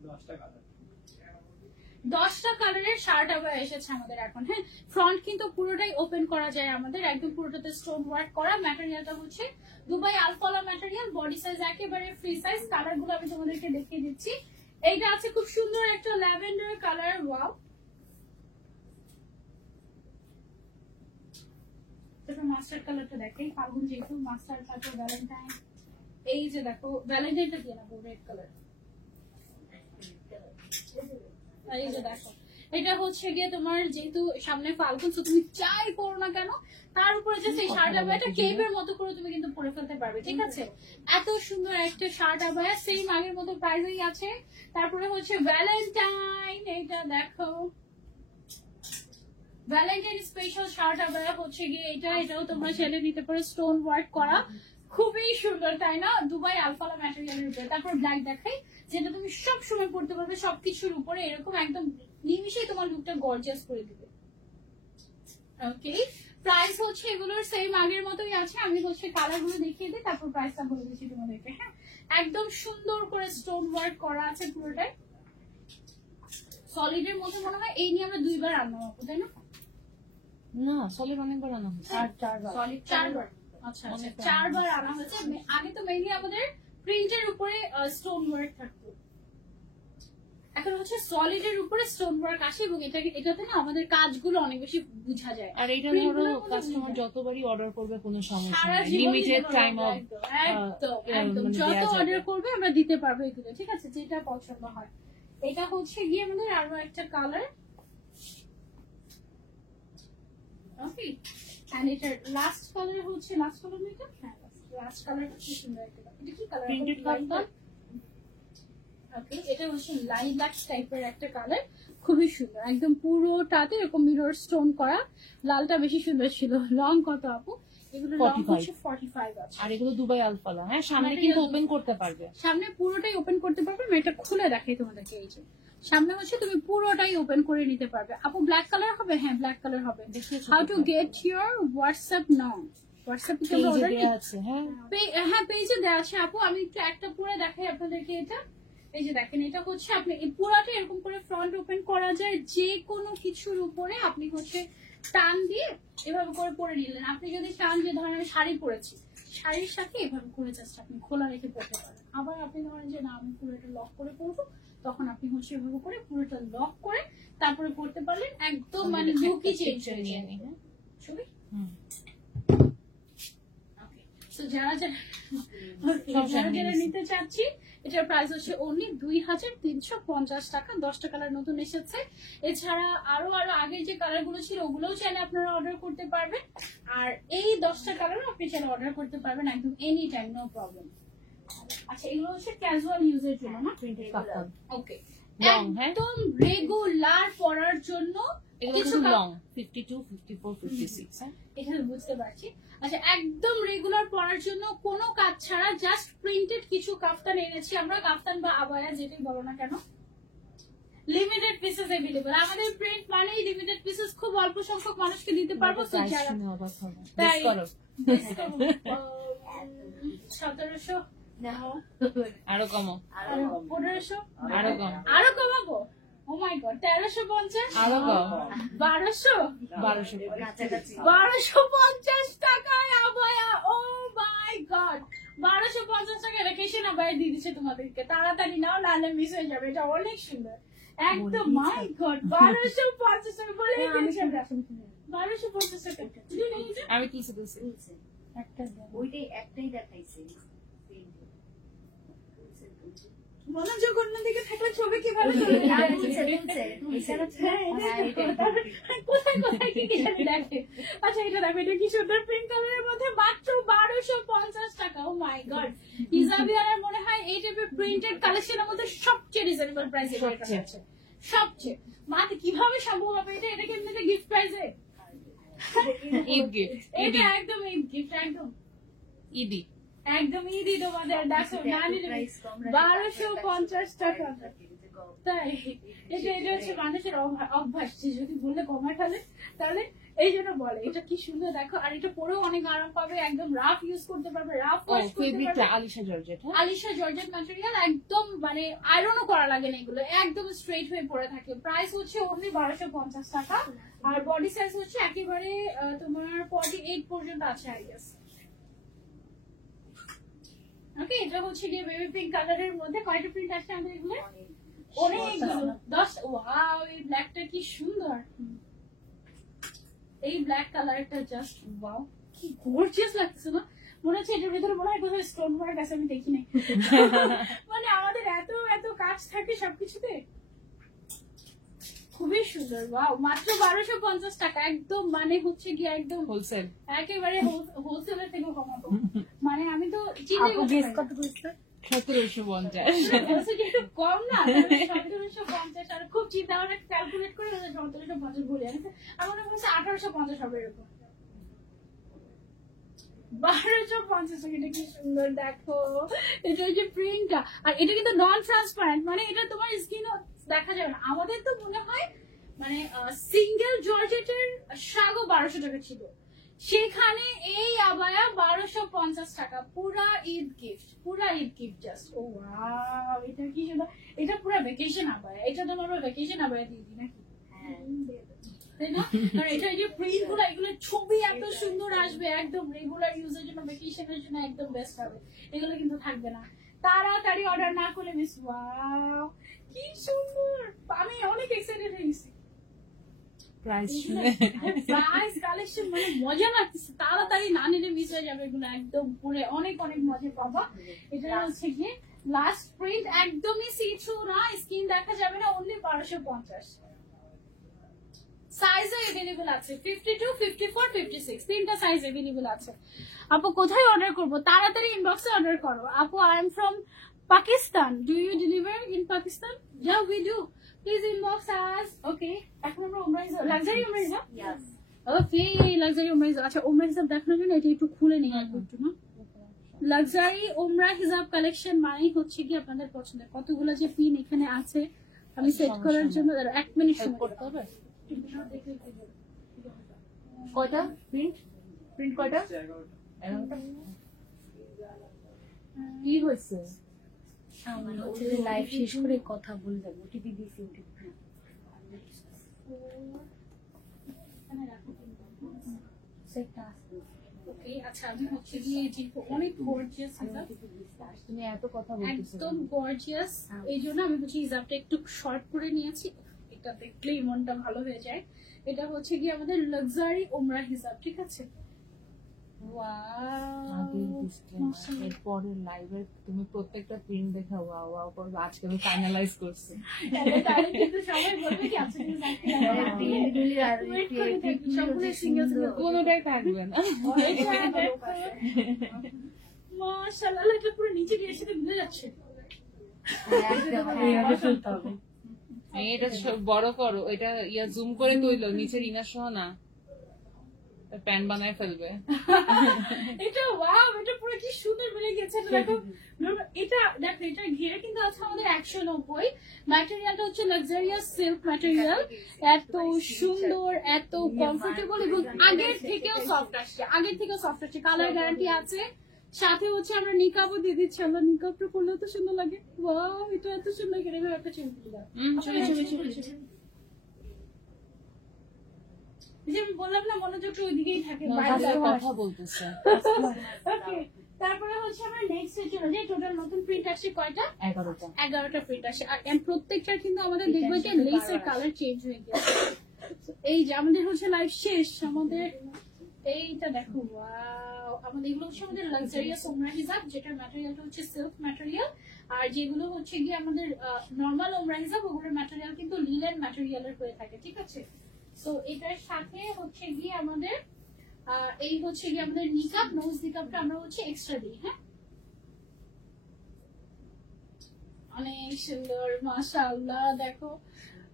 10টা কালার, 10টা কালারের শার্ট আবার এসেছে আমাদের এখন। হ্যাঁ, ফ্রন্ট কিন্তু পুরোটাই ওপেন করা যায় আমাদের, একদম পুরোটাতে স্টোন ওয়ার্ক করা। ম্যাটেরিয়ালটা হচ্ছে দুবাই আলফলা ম্যাটেরিয়াল, বডি সাইজ একেবারে ফ্রি সাইজ। কালার গুলো আমি তোমাদেরকে দেখিয়ে দিচ্ছি। এইটা আছে খুব সুন্দর একটা ল্যাভেন্ডার কালার। ওয়াও, মাস্টার্ড কালারটা দেখাই, ফাল্গুন যেহেতু মাস্টার্ড, তারপর ভ্যালেন্টাইন। এই যে দেখো, ভ্যালেন্টাইনটা দিয়ে নেবো রেড কালার। এই যে দেখো, এটা হচ্ছে গিয়ে তোমার যেহেতু সামনে ফাল্গুন, তো তুমি যাই পরো না কেন তার উপরে যে সেই শার্ট আবায়াটা কেবের মতো করে তুমি কিন্তু পরে ফেলতে পারবে, ঠিক আছে? এত সুন্দর একটা শার্ট আবায়া, সেম আগের মতো প্রাইসেই আছে। তারপরে হচ্ছে ভ্যালেন্টাইন, এইটা দেখো, ভ্যালেন্টাইন স্পেশাল শার্ট আবায়া হচ্ছে গিয়ে এটাও তোমরা চাইলে নিতে পারো, স্টোন ওয়ার্ক করা, খুবই সুন্দর, তাই না? দুবাই আলফালা ম্যাটেরিয়ালের উপরে। তারপর ব্ল্যাক দেখাই, যেটা তুমি সব সময় পড়তে পারবে সবকিছুর উপরে, এরকম একদম নিমিশেই তোমার লুকটা গর্জিয়াস করে দিবে। ওকে, প্রাইস হচ্ছে এগুলোর সেম আগের মতোই আছে। আমি হচ্ছে কালার গুলো দেখিয়ে দিই, তারপর প্রাইসটা বলে দিচ্ছি তোমাদেরকে। হ্যাঁ, একদম সুন্দর করে স্টোন ওয়ার্ক করা আছে পুরোটাই। সলিডের মধ্যে মনে হয় এই নিয়ে আমরা 2 বার রান্না করবো, তাই না? না, সলিড অনেকবার আনা হয়েছে। সলিড 4 বার। আচ্ছা আচ্ছা, 4 বার আনা হয়েছে। আগে তো মেইনলি আমাদের প্রিন্টের উপরে স্টোন ওয়ার্ক থাকতো, এখন হচ্ছে সলিডের উপরে স্টোন ওয়ার্ক আসে, এবং এটাতে না আমাদের কাজগুলো অনেক বেশি বোঝা যায়। আর এটা ধরো কাস্টমার যতবারই অর্ডার করবে কোনো সমস্যা সারা নেই, জীবন লিমিটেড দিতে টাইম পারবো, অফ একদম একদম মানে যত দেয়া যাবে। অর্ডার করবে আমরা দিতে পারবো এগুলো, ঠিক আছে, যেটা পছন্দ হয়। এটা হচ্ছে গিয়ে আমাদের আরো একটা কালার। ওকে, এন্ড এটার লাস্ট কালার হচ্ছে, লাস্ট কালার এটা, হ্যাঁ লাস্ট কালার কি সুন্দর একটা কালার। এটা কি কালার? Printed colour. ওকে, এটা হচ্ছে লাইলাক টাইপের একটা কালার, খুবই সুন্দর, একদম পুরোটাতে এরকম মিরর স্টোন করা। লালটা বেশি সুন্দর ছিল। লং কত আপু? এগুলো লং 45 হচ্ছে 45 আছে। আর এগুলো দুবাই আলফালা। হ্যাঁ, সামনে কিন্তু ওপেন করতে পারবে। সামনে পুরোটাই ওপেন করতে পারবে। আমি এটা খুলে দেখাই তোমাদেরকে। এই যে সামনে হচ্ছে তুমি পুরোটাই ওপেন করে নিতে পারবে। আপু ব্ল্যাক কালার হবে? হ্যাঁ ব্ল্যাক কালার হবে। How to get your WhatsApp now? WhatsApp কি তোমরা পেজে অর্ডার দেয়া আছে। হ্যাঁ, হ্যাঁ পেজে দেওয়া আছে আপু। আমি একটু একটা পুরো দেখাই আপনাদেরকে। এটা এই যে দেখেন, এটা হচ্ছে আপনি এই পুরোটা এরকম করে ফ্রন্ট ওপেন করা যায়। যে কোনো কিছুর উপরে আপনি হচ্ছে টান দিয়ে এভাবে করে পরে নিলেন। আপনি যদি চান যে ধরেন আমি শাড়ি পরেছি, শাড়ির সাথে এভাবে করে জাস্ট আপনি খোলা রেখে পড়তে পারেন। আবার আপনি ধরেন যে না আমি পুরোটা লক করে পরবো, তখন আপনি হচ্ছে এভাবে করে পুরোটা লক করে তারপরে পড়তে পারলেন। একদম মানে লুকই চেঞ্জ হয়ে নিয়ে যায়। নিই। হ্যাঁ, ছবি হুম। তো যারা যারা নিতে চাচ্ছি, এটার প্রাইস হচ্ছে অনলি 2350 টাকা। 10টা কালার নতুন এসেছে। এছাড়া আরো আগের যে কালার গুলো ছিল ওগুলোও চাইলে আপনারা অর্ডার করতে পারবেন। আর এই 10টা কালারও আপনি চাইলে অর্ডার করতে পারবেন একদম এনি টাইম, নো প্রবলেম। আচ্ছা, এগুলো হচ্ছে ক্যাজুয়াল ইউজের জন্য না? প্রিন্টেড কাপড় ওকে, লং। হ্যাঁ, একদম রেগুলার পরার জন্য এগুলো কিছু কিন্তু লং 52, 54, 56। হ্যাঁ, এটা বুঝতে পারছি। আচ্ছা, একদম রেগুলার পরার জন্য কোনো কাজ ছাড়া জাস্ট প্রিন্টেড কিছু কাফতান এনেছি আমরা। কাফতান বা আবায়া যেটাই বলো না কেন, লিমিটেড পিসেস अवेलेबल। আমাদের প্রিন্ট মানেই লিমিটেড পিসেস, খুব অল্প সংখ্যক মানুষকে দিতে পারবো। তো প্রাইস যারা শুনে অবাক হবে। তাই Guess করো। 1700 আরো কমো। 1500 আরো কম। আরো কমাবো। ও মাই গড, 1350 আরো কম। 1200 1200 টাকায় আবায়া। ও মাই গড, 1250 টাকা রেখেছেন আবায়া দিয়ে দিচ্ছে তোমাদেরকে। তাড়াতাড়ি নাও, নাহলে মিস হয়ে যাবে। এটা অনেক সুন্দর একদম। মাই গড, 1250 টাকা বলে দিয়েছেন। 1250 টাকা আমি কিছু বলছি। একটা ওইটাই একটাই দেখাইছে। মনোযোগ অন্যদিকে থাকলে ছবি কিভাবে তুলবে? কোথায় কোথায় কি কি জানি দেখে। আচ্ছা, এটা দেখো, এটা কি সুন্দর প্রিন্ট কালারের মধ্যে মাত্র 1250 টাকা। ও মাই গড, ইজাবিয়ার মনে হয় এই টাইপের প্রিন্টেড কালেকশনের মধ্যে সবচেয়ে রিজনেবল প্রাইসে আছে। সবচেয়ে মাত্র কিভাবে সম্ভব হবে এটা? এটা কিন্তু গিফট প্রাইসে, ঈদ গিফট। এটা একদম ঈদ গিফট, একদম ঈদি। একদম ঈদি তোমাদের। দেখো না নিলে 1250 টাকা। তাই এটা হচ্ছে মানুষের অভ্যাস, যে যদি বললে কমায় ফেলে তাহলে এই জন্য বলে। এটা কি সুন্দর দেখো। আর এটা পরেও অনেক আরাম পাবে, একদম রাফ ইউজ করতে পারবে, রাফ ওয়াশ করতে ফেব্রিকটা পারবে। আলিশা জর্জেট। হ্যাঁ, আলিশা জর্জেট ম্যাটেরিয়াল, একদম মানে আয়রনও করা লাগে না, এগুলো একদম স্ট্রেট হয়ে পড়ে থাকে। প্রাইস হচ্ছে অনলি 1250 টাকা। আর বডি সাইজ হচ্ছে একেবারে তোমার 48 পর্যন্ত আছে আই গেস। ওকে, এটা হচ্ছে গিয়ে বেবি পিঙ্ক কালারের মধ্যে। কয়টা প্রিন্ট আছে আমাদের এগুলো? অনেকগুলো, 10। ওয়াও, এই ব্ল্যাকটা কি সুন্দর। এই ব্ল্যাক কালারটা জাস্ট ওয়াও, কি গর্জিয়াস লাগছে না? মনে হচ্ছে এটার ভিতরে মনে হয় কোথাও স্টোন ওয়ার্ক আছে, আমি দেখি নাই। মানে আমাদের এত এত কাজ থাকে সবকিছুতে। খুবই সুন্দর। ওয়াও, মাত্র 1250 টাকা। একদম মানে হচ্ছে গিয়ে একদম হোলসেল। একেবারে হোলসেলের থেকে কমাবো। মানে আমি তো চিন্তাই করতে পারি না। কত বলছে? 1750। একটু কম না, 1750। আর খুব চিন্তা করে ক্যালকুলেট করে 1750 বলে আনছে। আমার মনে হচ্ছে 1850 হবে এরকম। 1250 টাকা। এটা কি সুন্দর দেখো, এটা যে প্রিন্টটা। আর এটা কিন্তু নন ট্রান্সপারেন্ট, মানে এটা তোমার স্কিনও দেখা যাবে না। আমাদের তো মনে হয় মানে সিঙ্গেল জর্জেটের শাগও 1200 টাকা ছিল, সেখানে এই আবায়া 1250 টাকা, পুরা ঈদ গিফট জাস্ট। ও ওয়াও, এটা কি সুন্দর, এটা পুরা ভ্যাকেশন আবায়া, এটা তো আমরা ভ্যাকেশন আবায়া দিয়ে দিই নাকি, তাই না? কারণ এটা যে প্রিন্ট গুলো, এগুলো ছবি এত সুন্দর আসবে, একদম রেগুলার ইউজের জন্য, ভ্যাকেশনের জন্য একদম বেস্ট হবে। এগুলো কিন্তু থাকবে না, তাড়াতাড়ি অর্ডার না করলে মিস। ওয়াও কি সুন্দর, আমি অনেক এক্সাইটেড হয়ে গেছি। প্রাইস প্রাইস কালেকশন মানে মজা লাগতেছে, তাড়াতাড়ি না নিলে মিস হয়ে যাবে এগুলো, একদম পুরো অনেক অনেক মজা পাবা। এটা হচ্ছে গিয়ে লাস্ট প্রিন্ট, একদমই সি থ্রু না, স্কিন দেখা যাবে না, অনলি 1250। সাইজও अवेलेबल আছে 52, 54, 56, তিনটা সাইজ अवेलेबल আছে। আপু কোথায় অর্ডার করব? তাড়াতাড়ি ইনবক্সে অর্ডার করো। আপু I am from Pakistan, do you deliver in Pakistan? Yeah we do, please inbox us. Okay, এখন আমরা উমরা হিসাব, লাক্সারি উমরা হিসাব, ওকে লাক্সারি উমরা হিসাব। আচ্ছা উমরা হিসাব দেখানোর জন্য এটা একটু খুলে নিই একটু না। লাক্সারি উমরা হিসাব কালেকশন মানেই হচ্ছে কি আপনাদের পছন্দের কতগুলো যে পিন এখানে আছে, আমি সেট করার জন্য 1 মিনিট সময় করতে হবে। কয়টা প্রিন্ট কয়টা? 11টা। কি হয়েছে? আমরা হচ্ছে লাইভ শেষ করে কথা বলে যাবো, ওটিপি দিয়েছি, ওটিপি সেটা আসবে। ওকে, আচ্ছা আমি হচ্ছে গিয়ে যেহেতু অনেক গর্জিয়াস হিসাব, তুমি এত কথা বলতেছো একদম গর্জিয়াস, এই জন্য আমি হচ্ছে হিসাবটা একটু শর্ট করে নিয়েছি, এটা দেখলেই মনটা ভালো হয়ে যায়। এটা হচ্ছে কি আমাদের লাক্সারি উমরা হিসাব, ঠিক আছে? এরপরের লাইভে তুমি প্রত্যেকটা প্রিন্ট দেখা ওয়াও ওয়াও করবে। আজকে আমি ফাইনালাইজ করছি। কিন্তু সবাই বলবে কি আচ্ছা তুমি কোনোটাই থাকবে না। মাশাআল্লাহ, এটা পুরো নিচে গিয়ে সেটা মিলে যাচ্ছে। এটা বড় করো, এটা জুম করে তুইলো, নিচে রিনা সহ না, প্যান বানায় ফেলবে। এটা ওয়াও, এটা পুরো কি সুন্দর মিলে গেছে। এটা দেখো, এটা দেখো, এটা ঘিরে কিন্তু আছে আমাদের 190। ম্যাটেরিয়ালটা হচ্ছে লাক্সারিয়াস সিল্ক ম্যাটেরিয়াল, এত সুন্দর, এত কমফোর্টেবল এবং আগের থেকেও সফট আসছে, কালার গ্যারান্টি আছে। সাথে হচ্ছে আমরা নিকাবও দিয়ে দিচ্ছি, আমরা নিকাবটা করলেও তো সুন্দর লাগে। ওয়াও, এটা এত সুন্দর করে একটা ছবি তুলে দাও। যে আমি বললাম না, মনোযোগটা ওইদিকেই থাকে, কথা বলতেছে। ওকে, তারপরে হচ্ছে আমরা নেক্সট এ চলে যাই। টোটাল নতুন প্রিন্ট আসছে কয়টা? 11টা প্রিন্ট আসে, আর প্রত্যেকটার কিন্তু আমাদের দেখবো যে লেসের কালার চেঞ্জ হয়ে গেছে। এই যে আমাদের হচ্ছে লাইভ শেষ, আমাদের এইটা দেখো, ওয়াও, আমাদের এগুলো হচ্ছে আমাদের লাক্সারিয়াস উমরা হিজাব, যেটার ম্যাটেরিয়ালটা হচ্ছে সিল্ক ম্যাটেরিয়াল, আর যেগুলো হচ্ছে গিয়ে আমাদের নর্মাল উমরা হিজাব, ওগুলোর ম্যাটেরিয়াল কিন্তু লিনেন ম্যাটেরিয়ালের হয়ে থাকে, ঠিক আছে? তো এটার সাথে হচ্ছে গিয়ে আমাদের এই হচ্ছে গিয়ে আমাদের নিকাব, নোজ নিকাবটা আমরা হচ্ছে এক্সট্রা দিই। হ্যাঁ, অনেক সুন্দর, মাশাআল্লাহ। দেখো,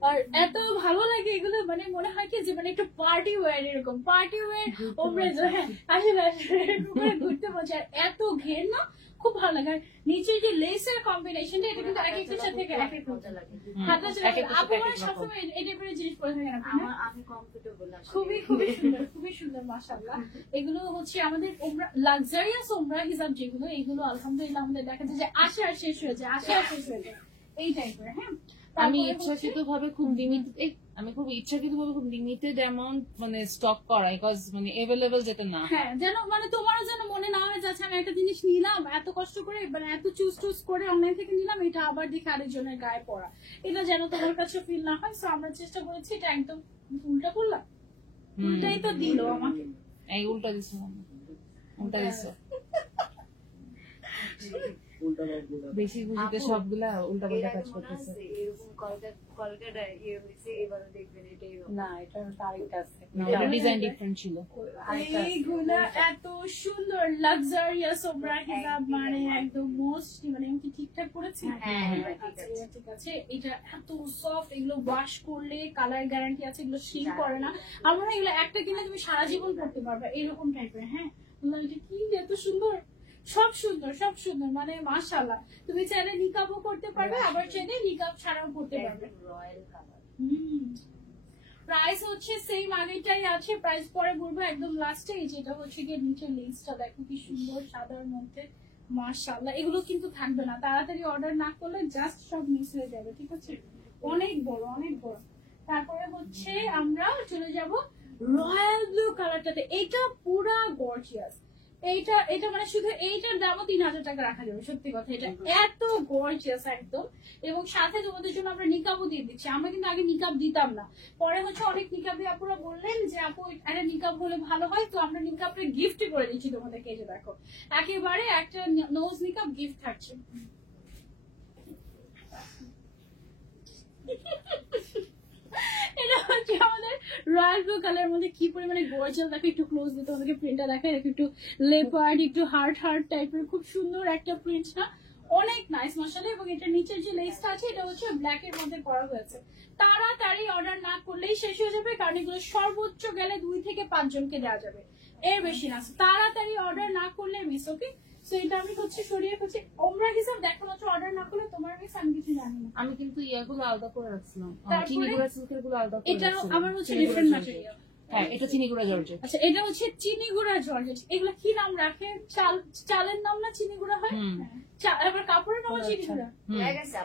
আর এত ভালো লাগে এগুলো, মানে মনে হয় কি যে মানে একটু পার্টি ওয়্যার, এরকম পার্টি ওয়্যার ওপরে। হ্যাঁ, আসলে ঘুরতে বলছে, আর এত ঘের না, খুব ভালো লাগে। আর নিচের যে লেসের কম্বিনেশনটা, এটা কিন্তু এক একটার সাথে এক এক মজা লাগে। আপু মানে সবসময় এই টাইপের জিনিস পরে থাকে না, আমি কমফোর্টেবল, খুবই খুবই সুন্দর মাশাআল্লাহ। এগুলো হচ্ছে আমাদের লাক্সারিয়াস উমরা হিসাব, যেগুলো এগুলো আলহামদুলিল্লাহ আমাদের দেখা যায় যে আসে আর শেষ হয়ে যায়, এই টাইপের। হ্যাঁ, আমি ইচ্ছাকৃত ভাবে খুব খুব লিমিটেড অ্যামাউন্ট মানে স্টক করা, বিকজ মানে अवेलेबल যেটা না। হ্যাঁ, যেন মানে তোমারও যেন মনে না হয়ে যাচ্ছে আমি একটা জিনিস নিলাম এত কষ্ট করে, মানে এত চুজ করে অনলাইন থেকে নিলাম, এটা আবার দেখে আরেকজনের গায়ে পড়া, এটা যেন তোমার কাছে ফিল না হয়। সো আমরা চেষ্টা করেছি এটা একদম উল্টা করলাম, উল্টাই তো দিল আমাকে, এই উল্টা দিছে, উল্টা দিছে বেশি বুঝিতে সবগুলা উল্টা পাল্টা কাজ করতেছে। না, এটা আরেকটা আছে, ডিজাইন ডিফারেন্ট ছিল। এইগুলো এত সুন্দর লাক্সারিয়াস উমরা হিজাব, মানে একদম মোস্ট, মানে আমি কি ঠিকঠাক করেছি? ঠিক আছে। এটা এত সফট, এগুলো ওয়াশ করলে কালার গ্যারান্টি আছে, এগুলো শ্রিঙ্ক করে না। আমরা এগুলো একটা কিনে তুমি সারা জীবন পড়তে পারবে, এরকম টাইপের। হ্যাঁ, এটা কি এত সুন্দর, সব সুন্দর, মানে মাশাআল্লাহ। তুমি চাইলে নিকাবও করতে পারবে, আবার চাইলে নিকাব ছাড়াও করতে পারবে। রয়্যাল কালার, প্রাইস হচ্ছে সেম আগেটাই আছে, প্রাইস পরে বলবো একদম লাস্টে। এই যেটা হচ্ছে গিয়ে নিচের লেসটা দেখো কি সুন্দর সাদার মধ্যে, মাশাআল্লাহ। এগুলো কিন্তু থাকবে না, তাড়াতাড়ি অর্ডার না করলে জাস্ট সব মিস হয়ে যাবে, ঠিক আছে? অনেক বড়, অনেক বড়। তারপরে হচ্ছে আমরা চলে যাব রয়্যাল ব্লু কালারটাতে। এটা পুরা গর্জিয়াস। এটা মানে শুধু এইটার দামও 3000 টাকা রাখা যাবে, সত্যি কথা। এটা এত গর্জিয়াস একদম। এবং সাথে তোমাদের জন্য আমরা নিকাবও দিয়ে দিচ্ছি। আমরা কিন্তু আগে নিকাব দিতাম না, পরে হচ্ছে অনেক নিকাবি আপুরা বললেন যে আপু একটা নিকাব হলে ভালো হয়, তো আমরা নিকাবটা গিফট করে দিচ্ছি তোমাদেরকে। এই যে দেখো একেবারে একটা নোজ নিকাব গিফট থাকছে। এটা হচ্ছে আমাদের রয়্যাল ব্লু কালারের মধ্যে কি পরিমাণে গর্জিয়াস দেখো। একটু ক্লোজ দিয়ে তোমাদেরকে প্রিন্টটা দেখাই, একটু লেপার্ড, একটু হার্ট হার্ট টাইপের, খুব সুন্দর একটা প্রিন্ট না, অনেক নাইস মাশাআল্লাহ। এবং এটা নিচের যে লেসটা আছে এটা হচ্ছে ব্ল্যাক এর মধ্যে করা হয়েছে। তাড়াতাড়ি অর্ডার না করলেই শেষ হয়ে যাবে, কারণ এগুলো সর্বোচ্চ গেলে 2 থেকে 5 জনকে দেওয়া যাবে, এর বেশি না। তাড়াতাড়ি অর্ডার না করলে মিস। ওকে, সো এটা আমি হচ্ছে সরিয়ে হচ্ছে ওমরা হিসাব দেখো মাত্র অর্ডার না করলে তোমার মিস, আমি কিছু জানি না। আমি কিন্তু ইয়াগুলো আলাদা করে রাখছিলাম, তারপরে চিনিগুড়া সিল্কের গুলো আলাদা করে এটা রাখছিলাম। আবার হচ্ছে ডিফারেন্ট ম্যাটেরিয়াল। হ্যাঁ, এটা চিনিগুড়া জর্জেট। আচ্ছা, এটা হচ্ছে চিনিগুড়া জর্জেট। এগুলো কি নাম রাখে? চালের নাম না চিনিগুড়া হয়? এবার কাপড়ের নাম চিনিগুড়া হয়ে গেছে।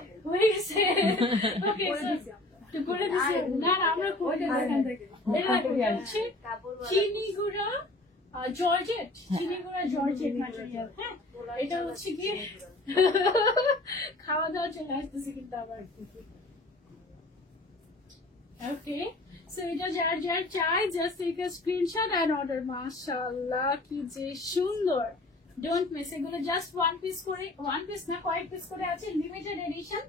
ওকে, করে দিছি না, আমরা করে দিছি এখান থেকে। এটা হচ্ছে চিনিগুড়া জর্জেট, চিনিগুড়া জর্জেট ম্যাটেরিয়াল। হ্যাঁ, এটা হচ্ছে কি খাওয়া দাওয়া চলে আসতেছে কিন্তু আবার। ওকে, সো এটা যার যার চাই just take a screenshot and order. মাশাআল্লাহ কি যে সুন্দর, ডোন্ট মিস। এগুলো জাস্ট ওয়ান পিস করে, ওয়ান পিস না কয়েক পিস করে আছে, লিমিটেড এডিশন।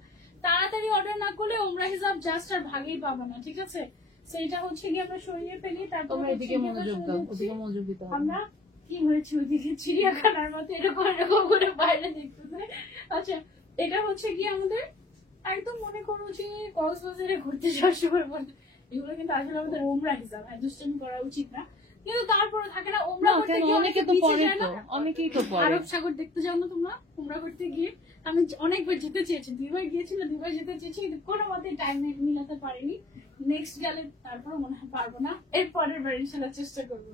তাড়াতাড়ি অর্ডার না করলে ওমরা হিসাব জাস্ট আর ভাগেই পাবো না, ঠিক আছে? সো এটা হচ্ছে কি আমরা সরিয়ে ফেলি। তারপর এদিকে মনোযোগ দাও, ওদিকে মনোযোগ দিতে হবে। আমরা কি হয়েছে ওইদিকে চিড়িয়াখানার মতো এরকম এরকম করে বাইরে দেখতেছে। আচ্ছা, এটা হচ্ছে কি আমাদের একদম মনে করো যে কক্সবাজারে ঘুরতে যাওয়ার সময় বলতে, এগুলো কিন্তু আসলে আমাদের ওমরা হিসাব, দুষ্টামি করা উচিত না, কিন্তু তারপরে থাকে না ওমরা করতে গিয়ে অনেকে তো পরে, তো অনেকেই তো পরে। আরব সাগর দেখতে যাও না তোমরা ওমরা করতে গিয়ে? আমি অনেকবার যেতে চেয়েছি, 2 বার গিয়েছি না, 2 বার যেতে চেয়েছি, কিন্তু কোনো মতে টাইম মিলাতে পারিনি। নেক্সট গেলে তারপর মনে হয় পারবো না, এর পরের বার ইনশাল্লাহ চেষ্টা করবো।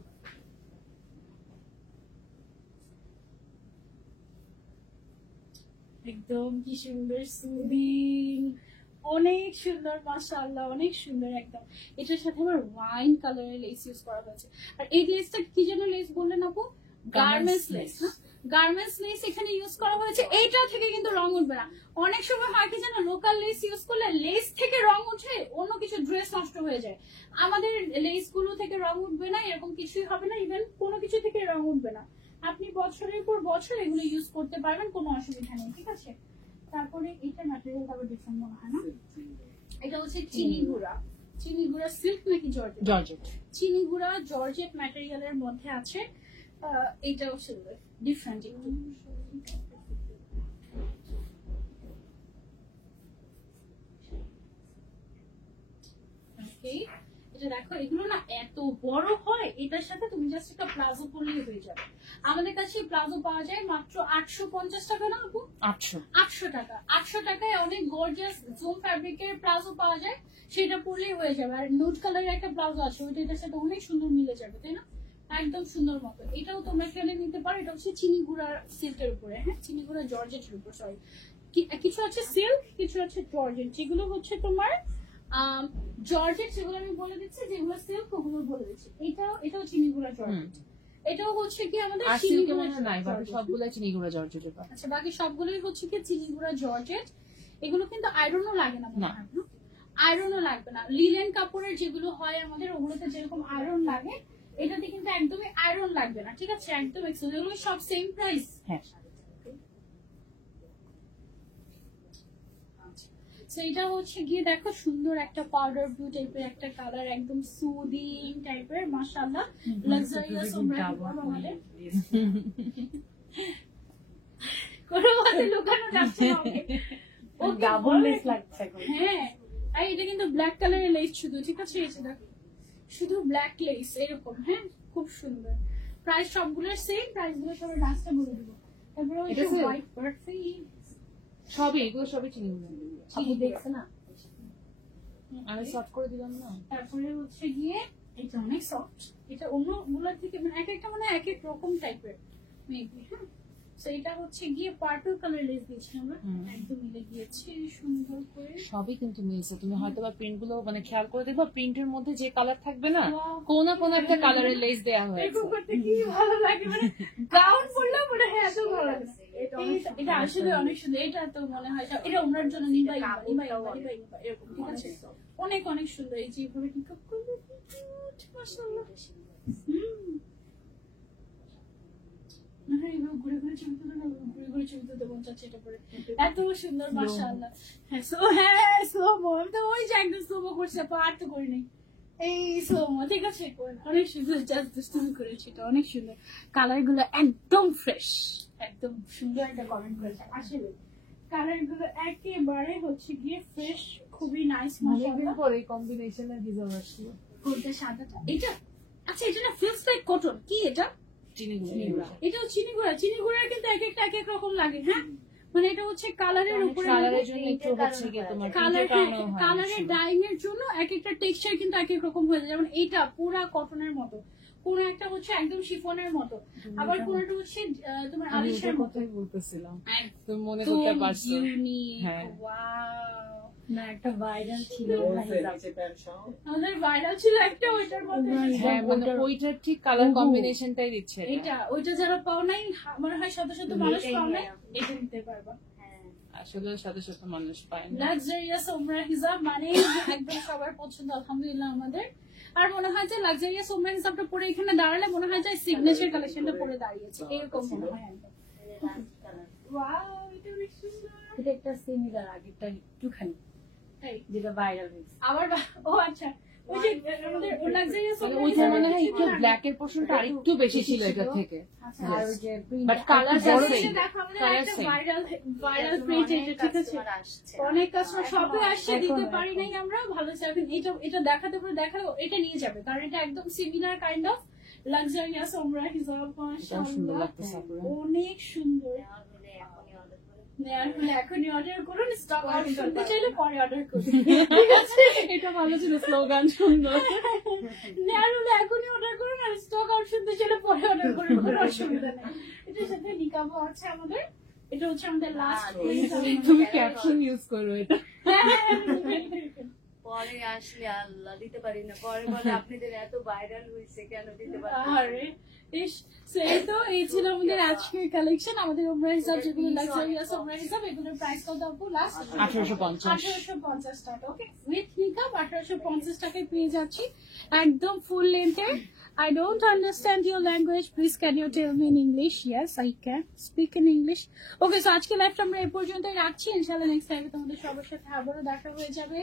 একদম কি সুন্দর সুদিং, অনেক সুন্দর মাশাআল্লাহ, অনেক সুন্দর একদম। এটার সাথে আবার ওয়াইন কালারের লেস ইউজ করা হয়েছে। আর এই লেসটা কি যেন লেস বললেন আপু? গার্মেন্টস লেস না? গার্মেন্টস লেস এখানে ইউজ করা হয়েছে। এইটা থেকে কিন্তু রং উঠবে না। অনেক সময় হয় কি জানো, লোকাল লেস ইউজ করলে লেস থেকে রং উঠে অন্য কিছু ড্রেস নষ্ট হয়ে যায়। আমাদের লেস গুলো থেকে রং উঠবে না, এরকম কিছুই হবে না, ইভেন কোনো কিছু থেকে রং উঠবে না। আপনি বছরের পর বছর এগুলো ইউজ করতে পারবেন, কোনো অসুবিধা নেই, ঠিক আছে? তারপরে এটা ম্যাটেরিয়ালটা আবার ডিফারেন্ট মনে হয় না? এটা হচ্ছে চিনিগুড়া, চিনিগুড়া সিল্ক নাকি জর্জেট? জর্জেট। চিনিগুড়া জর্জেট ম্যাটেরিয়ালের মধ্যে আছে। এটাও সুন্দর, ডিফারেন্ট একটু। এটা দেখো, এগুলো না এত বড় হয়, এটার সাথে তুমি জাস্ট একটা প্লাজো পরলেই হয়ে যাবে। আমাদের কাছে প্লাজো পাওয়া যায় মাত্র 850 টাকা না আপু? 800 টাকা। 800 টাকায় অনেক গর্জিয়াস জুম ফ্যাব্রিকের প্লাজো পাওয়া যায়, সেটা পরলেই হয়ে যাবে। আর নুড কালারের একটা প্লাজো আছে, ওইটা এটার সাথে অনেক সুন্দর মিলে যাবে, তাই না? একদম সুন্দর মতো। এটাও তোমরা খেলে নিতে পারো। এটা হচ্ছে চিনিগুড়া সিল্কের উপরে, হ্যাঁ, চিনিগুড়া জর্জেটের উপর, সরি। কিছু আছে সিল্ক, কিছু আছে জর্জেট। যেগুলো হচ্ছে তোমার জর্জেট, সেগুলো আমি বলে দিচ্ছি, যেগুলো সিল্ক ওগুলো বলে দিচ্ছি। এটাও চিনিগুড়া জর্জেট। এটাও হচ্ছে কি আমাদের চিনিগুড়া নাই, বাকি সবগুলাই চিনিগুড়া জর্জেটের। আচ্ছা, বাকি সবগুলোই হচ্ছে কি চিনিগুড়া জর্জেট। এগুলো কিন্তু আয়রনও লাগে না, আয়রনও লাগবে না। লিলেন কাপড়ের যেগুলো হয় আমাদের, ওগুলোতে যেরকম আয়রন লাগে, এটাতে কিন্তু একদমই আয়রন লাগবে না, ঠিক আছে? একদম এগুলো সব সেম প্রাইস। হ্যাঁ, এটা হচ্ছে গিয়ে দেখো সুন্দর একটা পাউডার ব্লু টাইপের একটা কালার, একদম সুদিং টাইপের, মাশাআল্লাহ লাক্সারিয়াস। আমাদের কোনো মতে লুকানো যাচ্ছে না, ডাবল লেস লাগছে। হ্যাঁ, আর এটা কিন্তু ব্ল্যাক কালারের লেস শুধু, ঠিক আছে? এই যে দেখো শুধু ব্ল্যাক লেস এরকম, হ্যাঁ, খুব সুন্দর। প্রাইস সবগুলোর সেম, প্রাইস গুলো সবাই লাস্টে বলে দেবো। তারপরে হচ্ছে হোয়াইট পারফিউম, সবই এগুলো সবই চিনিগুড়া। আপনি দেখছে না? আমি সফট করে দিলাম না। তারপরে হচ্ছে গিয়ে এটা অনেক সফট, এটা অন্য গুলোর থেকে মানে এক একটা মানে এক এক রকম টাইপের মেবি। হ্যাঁ, তো এটা হচ্ছে গিয়ে পার্পল কালার লেস দিয়েছি আমরা, একদম মিলে গিয়েছে সুন্দর করে। সবই কিন্তু মিলছে, তুমি হয়তো বা প্রিন্ট গুলো মানে খেয়াল করে দেখবা প্রিন্টের মধ্যে যে কালার থাকবে না Wow. কোন না কোন একটা কালারের লেস দেওয়া হয়েছে। এরকম করতে কি ভালো লাগে, মানে গাউন পরলেও মনে হয় এত ভালো লাগে। এটা আসলে অনেক সুন্দর, এটা তো মনে হয় এটা ওনার জন্য নিবা এরকম, ঠিক আছে? অনেক অনেক সুন্দর, এই যে এইভাবে কি করবে, মাশাআল্লাহ। ঘুরে ঘুরে ছবি তুলে না, ঘুরে ঘুরে ছবি তুলতে মন চাচ্ছে এটা পরে, এত সুন্দর মাশাআল্লাহ। হ্যাঁ সোমো, আমি তো ওই যে একদম সোমো করছে, আর তো করি নাই এই সোমো, ঠিক আছে? অনেক সুন্দর, জাস্ট দুষ্টুমি করেছি, এটা অনেক সুন্দর। কালার গুলো একদম ফ্রেশ, একদম সুন্দর একটা কমেন্ট করেছে। আসলে কালার গুলো একেবারে হচ্ছে গিয়ে ফ্রেশ, খুবই নাইস মাশাআল্লাহ। পরে কম্বিনেশনের হিসাব আসলো কোনটা সাদাটা? এটা আচ্ছা, এটা না ফিলস লাইক কটন। কি এটা? চিনি এটাও চিনি গুঁড়া। চিনি গুঁড়া কিন্তু এক একটা এক এক রকম লাগে। হ্যাঁ, মানে এটা হচ্ছে কালারের উপরে, কালারের জন্য একটু হচ্ছে কি তোমার কালারের ডাইং এর জন্য এক একটা টেক্সচার কিন্তু এক এক রকম হয়ে যায়। যেমন এইটা পুরা কটনের মতো, কোন একটা হচ্ছে একদম শিফনের মতো, আবার কোনটা হচ্ছে তোমার আলিশের মতো। কথাই বলতেছিলাম, তুমি মনে একদম করতে পারছো। ইউনিক। হ্যাঁ। ওয়াও, না একটা ভাইরাল ছিল আমাদের ভাইরাল ছিল একটা ওইটার মধ্যে। হ্যাঁ, মানে ওইটার ঠিক কালার কম্বিনেশনটাই দিচ্ছে এটা। এটা ওইটা যারা পাও নাই, মনে হয় শত শত মানুষ পাও নাই, এটা নিতে পারবা। আসলে সাথে সাথে মানুষ পায় না। লাক্সারিয়াস ওমরা হিজাব মানে একদম সবার পছন্দ আলহামদুলিল্লাহ আমাদের। আর মনে হয় যে লাক্সারিয়াস ওমরা হিজাবটা পরে এখানে দাঁড়ালে মনে হয় যে সিগনেচার কালেকশনটা পরে দাঁড়িয়েছে, এরকম মনে হয় একদম। ওয়াও, এটা অনেক সুন্দর। এটা একটা সিমিলার আগেরটা একটুখানি, এই, যেটা ভাইরাল হয়েছে। আবার ও আচ্ছা, ওই যে আমাদের লাক্সারিয়াস মানে ওইটা মনে হয় একটু ব্ল্যাক এর পোর্শনটা আরেকটু বেশি ছিল এটা থেকে, আর ওই যে বাট কালার দেখো সেম। আমাদের একটা ভাইরাল প্রিন্ট, এটা ঠিক আছে? অনেক কাস্টমার সবে আসছে, দিতে পারি নাই আমরা, ভালো চাকরি। এটা দেখাতে পারে, দেখালে এটা নিয়ে যাবে, কারণ এটা একদম সিমিলার কাইন্ড অফ লাক্সারিয়াস ওমরা হিজাব। সুন্দর মাশাআল্লাহ, লাগতেছে আপুরা। অনেক সুন্দর। নেয়ার হলে এখনই অর্ডার করুন, স্টক আউট করতে চাইলে পরে অর্ডার করুন, ঠিক আছে? এটা ভালো ছিল, স্লোগান সুন্দর। নেয়ার হলে এখনই অর্ডার করুন, আর স্টক আউট শুনতে চাইলে পরে অর্ডার করুন, কোনো অসুবিধা নেই। এটার সাথে নিকাবও আছে আমাদের, এটা হচ্ছে আমাদের লাস্ট। তুমি ক্যাপশন ইউজ করো এটা। পরে আসলে আল্লাহ দিতে পারি না, পরে বলে আপনাদের এত ভাইরাল হয়েছে কেন দিতে পারি না। আরে ইস, সেই তো এই ছিল আমাদের আজকের কালেকশন। আমাদের ওমরা হিসাব যেগুলো লাক্সারিয়াস ওমরা হিসাব, এগুলোর প্রাইস কত আপু? লাস্ট 1850 টাকা। ওকে, উইথ নিকাব 1850 টাকায় পেয়ে যাচ্ছি, একদম ফুল লেন্থের। I don't understand your language. Please can you tell me in English? Yes, I can speak in English. Okay, so আজকে লাইভটা আমরা এই পর্যন্তই রাখছি। ইনশাআল্লাহ নেক্সট টাইমে তোমাদের সবার সাথে আবারও দেখা হয়ে যাবে।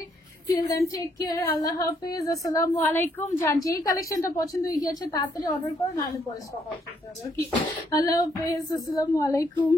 Till then, take care. আল্লাহ হাফেজ, আসসালামু আলাইকুম। যার যেই কালেকশনটা পছন্দ হয়ে গিয়েছে তাড়াতাড়ি অর্ডার করো, নাহলে পরে স্টক আউট করতে হবে। ওকে, আল্লাহ হাফেজ, আসসালামু আলাইকুম।